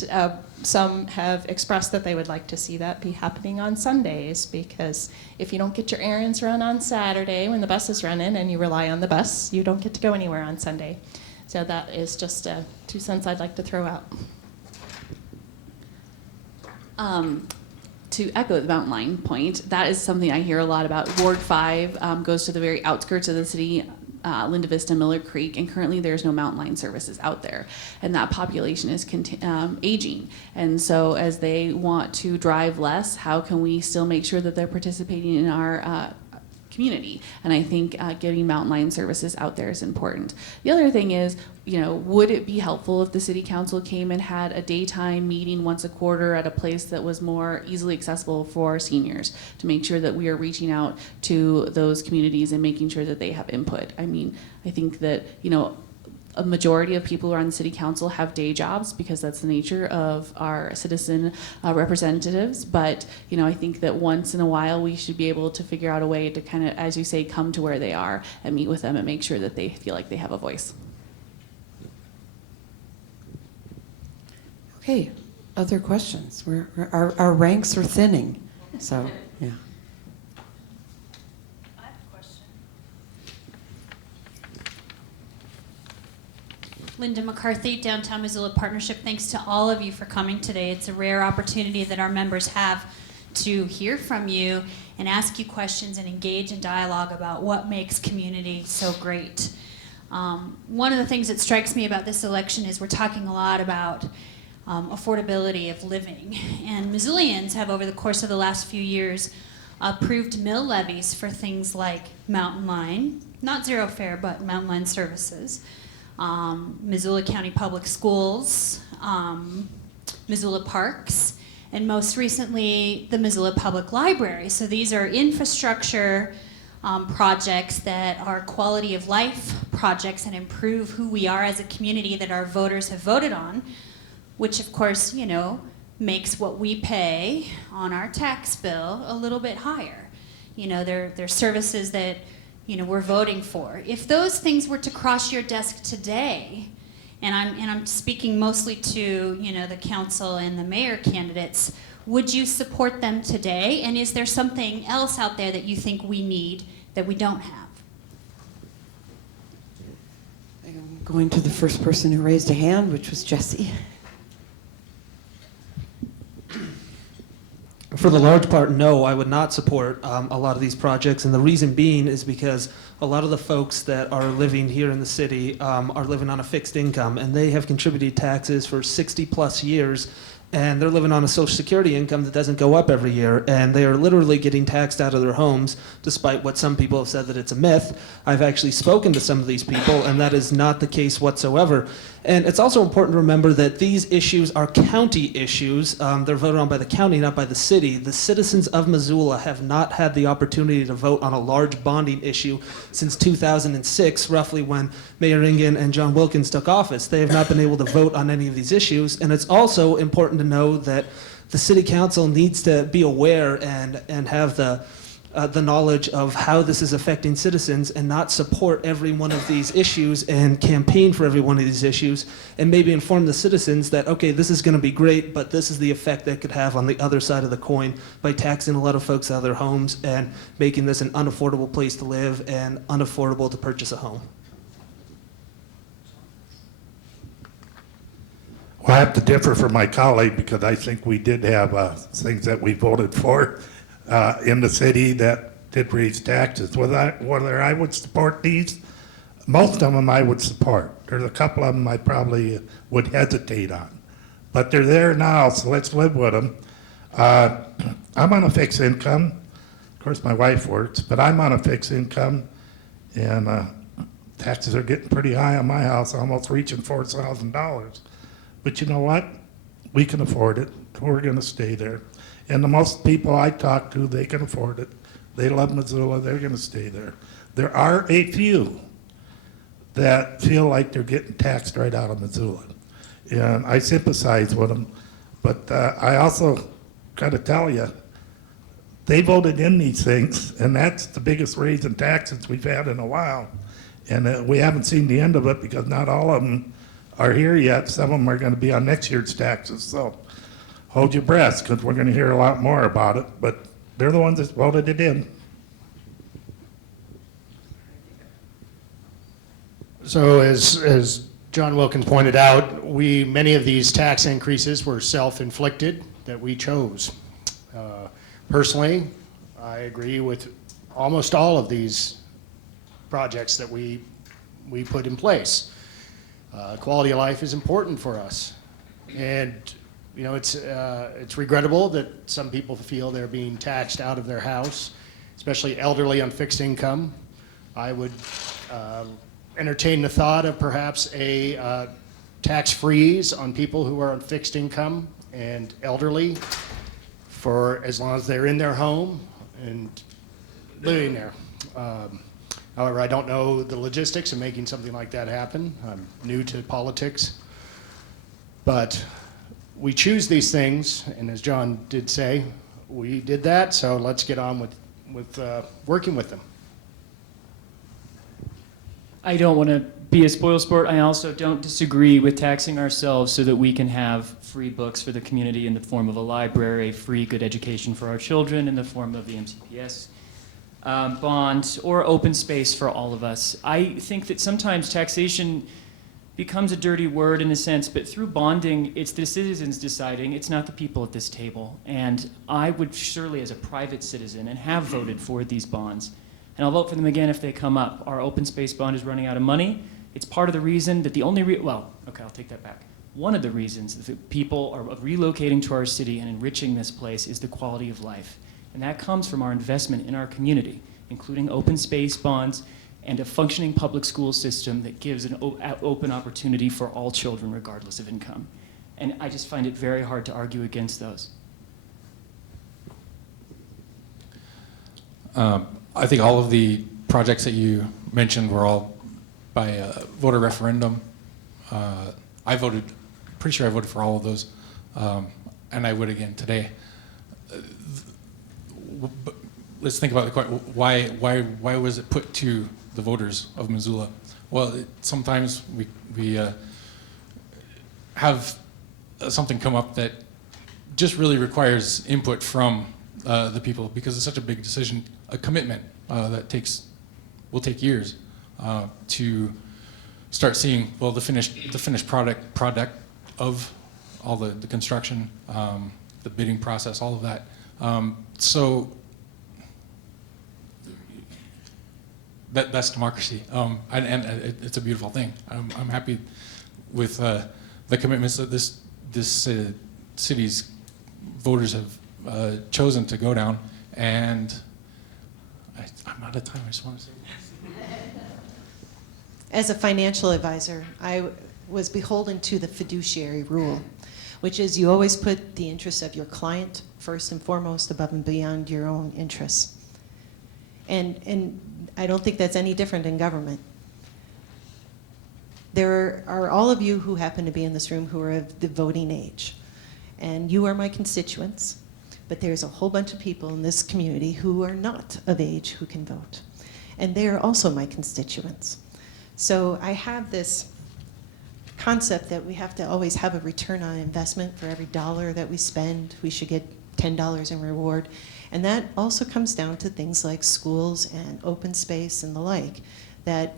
some have expressed that they would like to see that be happening on Sundays, because if you don't get your errands run on Saturday when the bus is running and you rely on the bus, you don't get to go anywhere on Sunday. So that is just 2 cents I'd like to throw out. To echo the mountain lion point, that is something I hear a lot about. Ward 5 goes to the very outskirts of the city, Linda Vista, Miller Creek, and currently there's no mountain lion services out there. And that population is aging. And so as they want to drive less, how can we still make sure that they're participating in our community? And I think getting mountain lion services out there is important. The other thing is, would it be helpful if the city council came and had a daytime meeting once a quarter at a place that was more easily accessible for seniors, to make sure that we are reaching out to those communities and making sure that they have input? I mean, I think that, a majority of people who are on the city council have day jobs because that's the nature of our citizen representatives. But I think that once in a while we should be able to figure out a way to kind of, as you say, come to where they are and meet with them and make sure that they feel like they have a voice. Okay, other questions? Our ranks are thinning, so yeah. Linda McCarthy, Downtown Missoula Partnership. Thanks to all of you for coming today. It's a rare opportunity that our members have to hear from you and ask you questions and engage in dialogue about what makes community so great. One of the things that strikes me about this election is we're talking a lot about affordability of living. And Missoulians have, over the course of the last few years, approved mill levies for things like Mountain Line, not zero fare, but Mountain Line services, Missoula County Public Schools, Missoula Parks, and most recently, the Missoula Public Library. So these are infrastructure projects that are quality of life projects and improve who we are as a community that our voters have voted on, which of course, makes what we pay on our tax bill a little bit higher. They're services that we're voting for. If those things were to cross your desk today, and I'm speaking mostly to the council and the mayor candidates, would you support them today? And is there something else out there that you think we need that we don't have? I'm going to the first person who raised a hand, which was Jesse. For the large part, no, I would not support a lot of these projects, and the reason being is because a lot of the folks that are living here in the city are living on a fixed income, and they have contributed taxes for 60 plus years, and they're living on a Social Security income that doesn't go up every year, and they are literally getting taxed out of their homes, despite what some people have said that it's a myth. I've actually spoken to some of these people, and that is not the case whatsoever. And it's also important to remember that these issues are county issues. They're voted on by the county, not by the city. The citizens of Missoula have not had the opportunity to vote on a large bonding issue since 2006, roughly when Mayor Ingen and John Wilkins took office. They have not been able to vote on any of these issues. And it's also important to know that the city council needs to be aware and have the knowledge of how this is affecting citizens and not support every one of these issues and campaign for every one of these issues, and maybe inform the citizens that, okay, this is going to be great, but this is the effect that could have on the other side of the coin by taxing a lot of folks out of their homes and making this an unaffordable place to live and unaffordable to purchase a home. Well, I have to differ from my colleague because I think we did have things that we voted for in the city that did raise taxes. Whether I would support these, most of them I would support. There's a couple of them I probably would hesitate on. But they're there now, so let's live with them. I'm on a fixed income. Of course, my wife works, but I'm on a fixed income, and taxes are getting pretty high on my house, almost reaching $4,000. But you know what? We can afford it. We're going to stay there. And the most people I talk to, they can afford it. They love Missoula. They're going to stay there. There are a few that feel like they're getting taxed right out of Missoula. And I sympathize with them. But I also got to tell you, they voted in these things, and that's the biggest raise in taxes we've had in a while. And we haven't seen the end of it because not all of them are here yet. Some of them are going to be on next year's taxes. So hold your breath, because we're going to hear a lot more about it, but they're the ones that voted it in. So as John Wilkins pointed out, many of these tax increases were self-inflicted that we chose. Personally, I agree with almost all of these projects that we put in place. Quality of life is important for us, and it's regrettable that some people feel they're being taxed out of their house, especially elderly on fixed income. I would entertain the thought of perhaps a tax freeze on people who are on fixed income and elderly for as long as they're in their home and living there. However, I don't know the logistics of making something like that happen. I'm new to politics. But we choose these things, and as John did say, we did that, so let's get on with working with them. I don't want to be a spoilsport. I also don't disagree with taxing ourselves so that we can have free books for the community in the form of a library, free good education for our children in the form of the MCPS bond, or open space for all of us. I think that sometimes taxation becomes a dirty word in a sense, but through bonding, it's the citizens deciding, it's not the people at this table. And I would surely, as a private citizen, and have voted for these bonds, and I'll vote for them again if they come up. Our open space bond is running out of money. It's part of the reason that the only, well, okay, I'll take that back. One of the reasons that people are relocating to our city and enriching this place is the quality of life. And that comes from our investment in our community, including open space bonds and a functioning public school system that gives an open opportunity for all children regardless of income. And I just find it very hard to argue against those. I think all of the projects that you mentioned were all by voter referendum. I voted, pretty sure I voted for all of those, and I would again today. But let's think about the question, why was it put to the voters of Missoula? Well, sometimes we have something come up that just really requires input from the people, because it's such a big decision, a commitment that will take years to start seeing, well, the finished product of all the construction, the bidding process, all of that. So that's democracy, and it's a beautiful thing. I'm happy with the commitments that this city's voters have chosen to go down, and I'm out of time. I just want to say. As a financial advisor, I was beholden to the fiduciary rule, which is you always put the interests of your client first and foremost above and beyond your own interests. And I don't think that's any different in government. There are all of you who happen to be in this room who are of the voting age, and you are my constituents, but there's a whole bunch of people in this community who are not of age who can vote, and they are also my constituents. So I have this concept that we have to always have a return on investment. For every dollar that we spend, we should get $10 in reward. And that also comes down to things like schools and open space and the like, that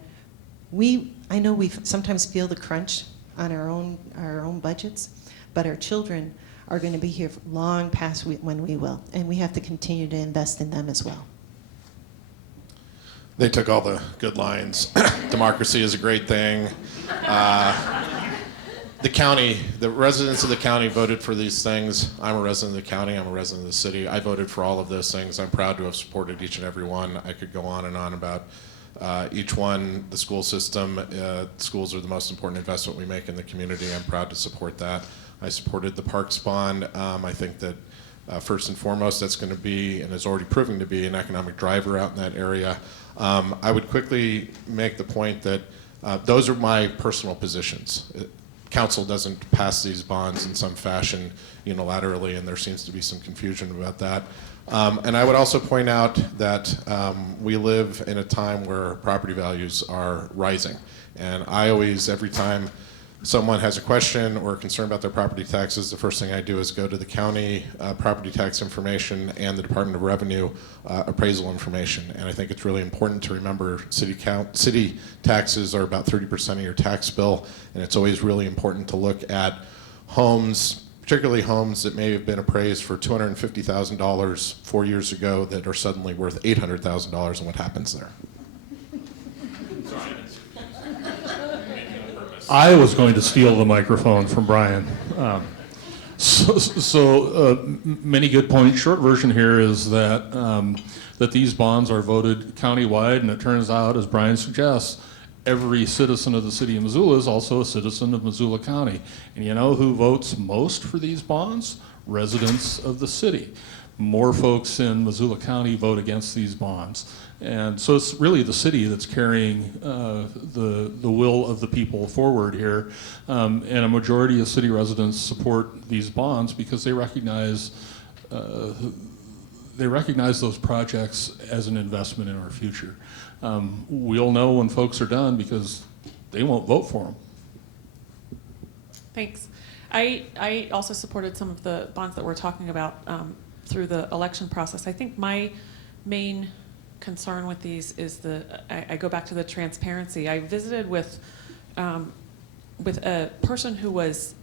I know we sometimes feel the crunch on our own budgets, but our children are going to be here long past when we will, and we have to continue to invest in them as well. They took all the good lines. Democracy is a great thing. The county, the residents of the county voted for these things. I'm a resident of the county, I'm a resident of the city. I voted for all of those things. I'm proud to have supported each and every one. I could go on and on about each one. The school system, schools are the most important investment we make in the community. I'm proud to support that. I supported the Parks Bond. I think that first and foremost, that's going to be, and is already proving to be, an economic driver out in that area. I would quickly make the point that those are my personal positions. Council doesn't pass these bonds in some fashion unilaterally, and there seems to be some confusion about that. And I would also point out that we live in a time where property values are rising. And I always, every time someone has a question or a concern about their property taxes, the first thing I do is go to the county property tax information and the Department of Revenue appraisal information. And I think it's really important to remember city taxes are about 30% of your tax bill, and it's always really important to look at homes, particularly homes that may have been appraised for $250,000 4 years ago that are suddenly worth $800,000, and what happens there. I was going to steal the microphone from Brian. Many good points. Short version here is that that these bonds are voted countywide, and it turns out, as Brian suggests, every citizen of the city of Missoula is also a citizen of Missoula County. And you know who votes most for these bonds? Residents of the city. more folks in Missoula County vote against these bonds. And so it's really the city that's carrying the will of the people forward here. And a majority of city residents support these bonds because they recognize those projects as an investment in our future. We'll know when folks are done because they won't vote for them. Thanks. I also supported some of the bonds that we're talking about through the election process. I think my main concern with these is I go back to the transparency. I visited with a person who was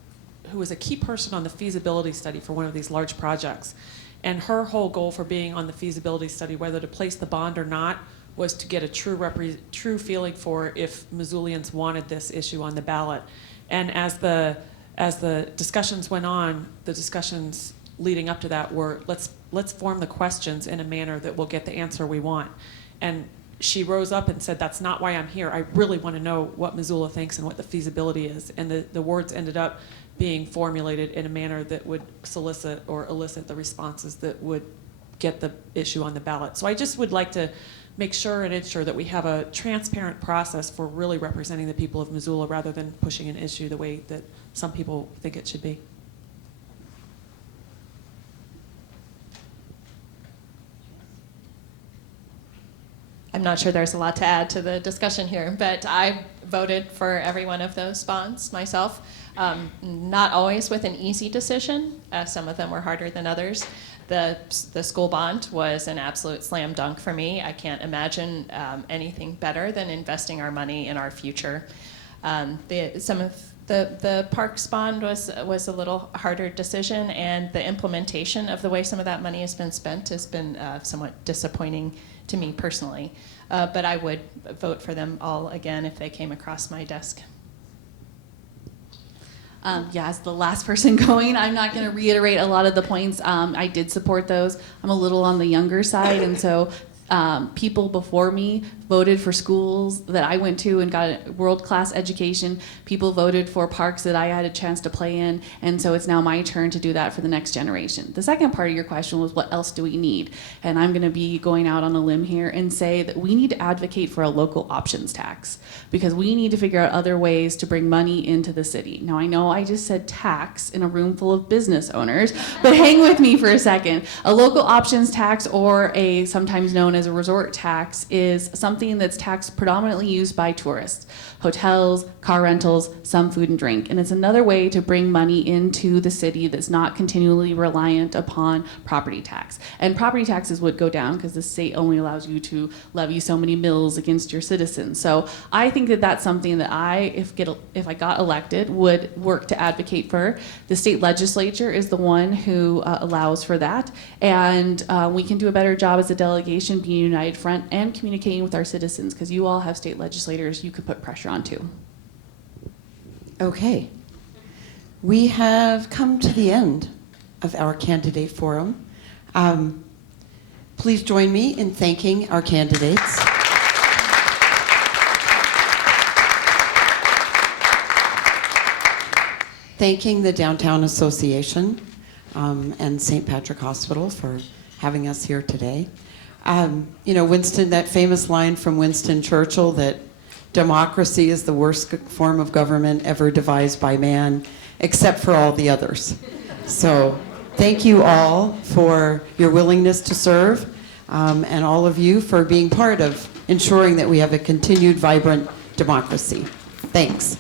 a key person on the feasibility study for one of these large projects. And her whole goal for being on the feasibility study, whether to place the bond or not, was to get a true feeling for if Missoulians wanted this issue on the ballot. And as the discussions went on, the discussions leading up to that were, let's form the questions in a manner that will get the answer we want. And she rose up and said, that's not why I'm here. I really want to know what Missoula thinks and what the feasibility is. And the words ended up being formulated in a manner that would solicit or elicit the responses that would get the issue on the ballot. So I just would like to make sure and ensure that we have a transparent process for really representing the people of Missoula rather than pushing an issue the way that some people think it should be. I'm not sure there's a lot to add to the discussion here, but I voted for every one of those bonds myself. Not always with an easy decision. Some of them were harder than others. The school bond was an absolute slam dunk for me. I can't imagine anything better than investing our money in our future. Some of the parks bond was a little harder decision, and the implementation of the way some of that money has been spent has been somewhat disappointing to me personally. But I would vote for them all again if they came across my desk. Yeah, as the last person going, I'm not going to reiterate a lot of the points. I did support those. I'm a little on the younger side, and so people before me voted for schools that I went to and got a world-class education. People voted for parks that I had a chance to play in, and so it's now my turn to do that for the next generation. The second part of your question was, what else do we need? And I'm going to be going out on a limb here and say that we need to advocate for a local options tax, because we need to figure out other ways to bring money into the city. Now, I know I just said tax in a room full of business owners, but hang with me for a second. A local options tax, or a sometimes known as a resort tax, is something that's taxed predominantly used by tourists, hotels, car rentals, some food and drink. And it's another way to bring money into the city that's not continually reliant upon property tax. And property taxes would go down because the state only allows you to levy so many mills against your citizens. So I think that that's something that if I got elected, would work to advocate for. The state legislature is the one who allows for that. And we can do a better job as a delegation being a united front and communicating with our citizens, because you all have state legislators you could put pressure on too. Okay. We have come to the end of our candidate forum. Please join me in thanking our candidates. Thanking the Downtown Association and St. Patrick Hospital for having us here today. Winston, that famous line from Winston Churchill that democracy is the worst form of government ever devised by man, except for all the others. So thank you all for your willingness to serve, and all of you for being part of ensuring that we have a continued vibrant democracy. Thanks.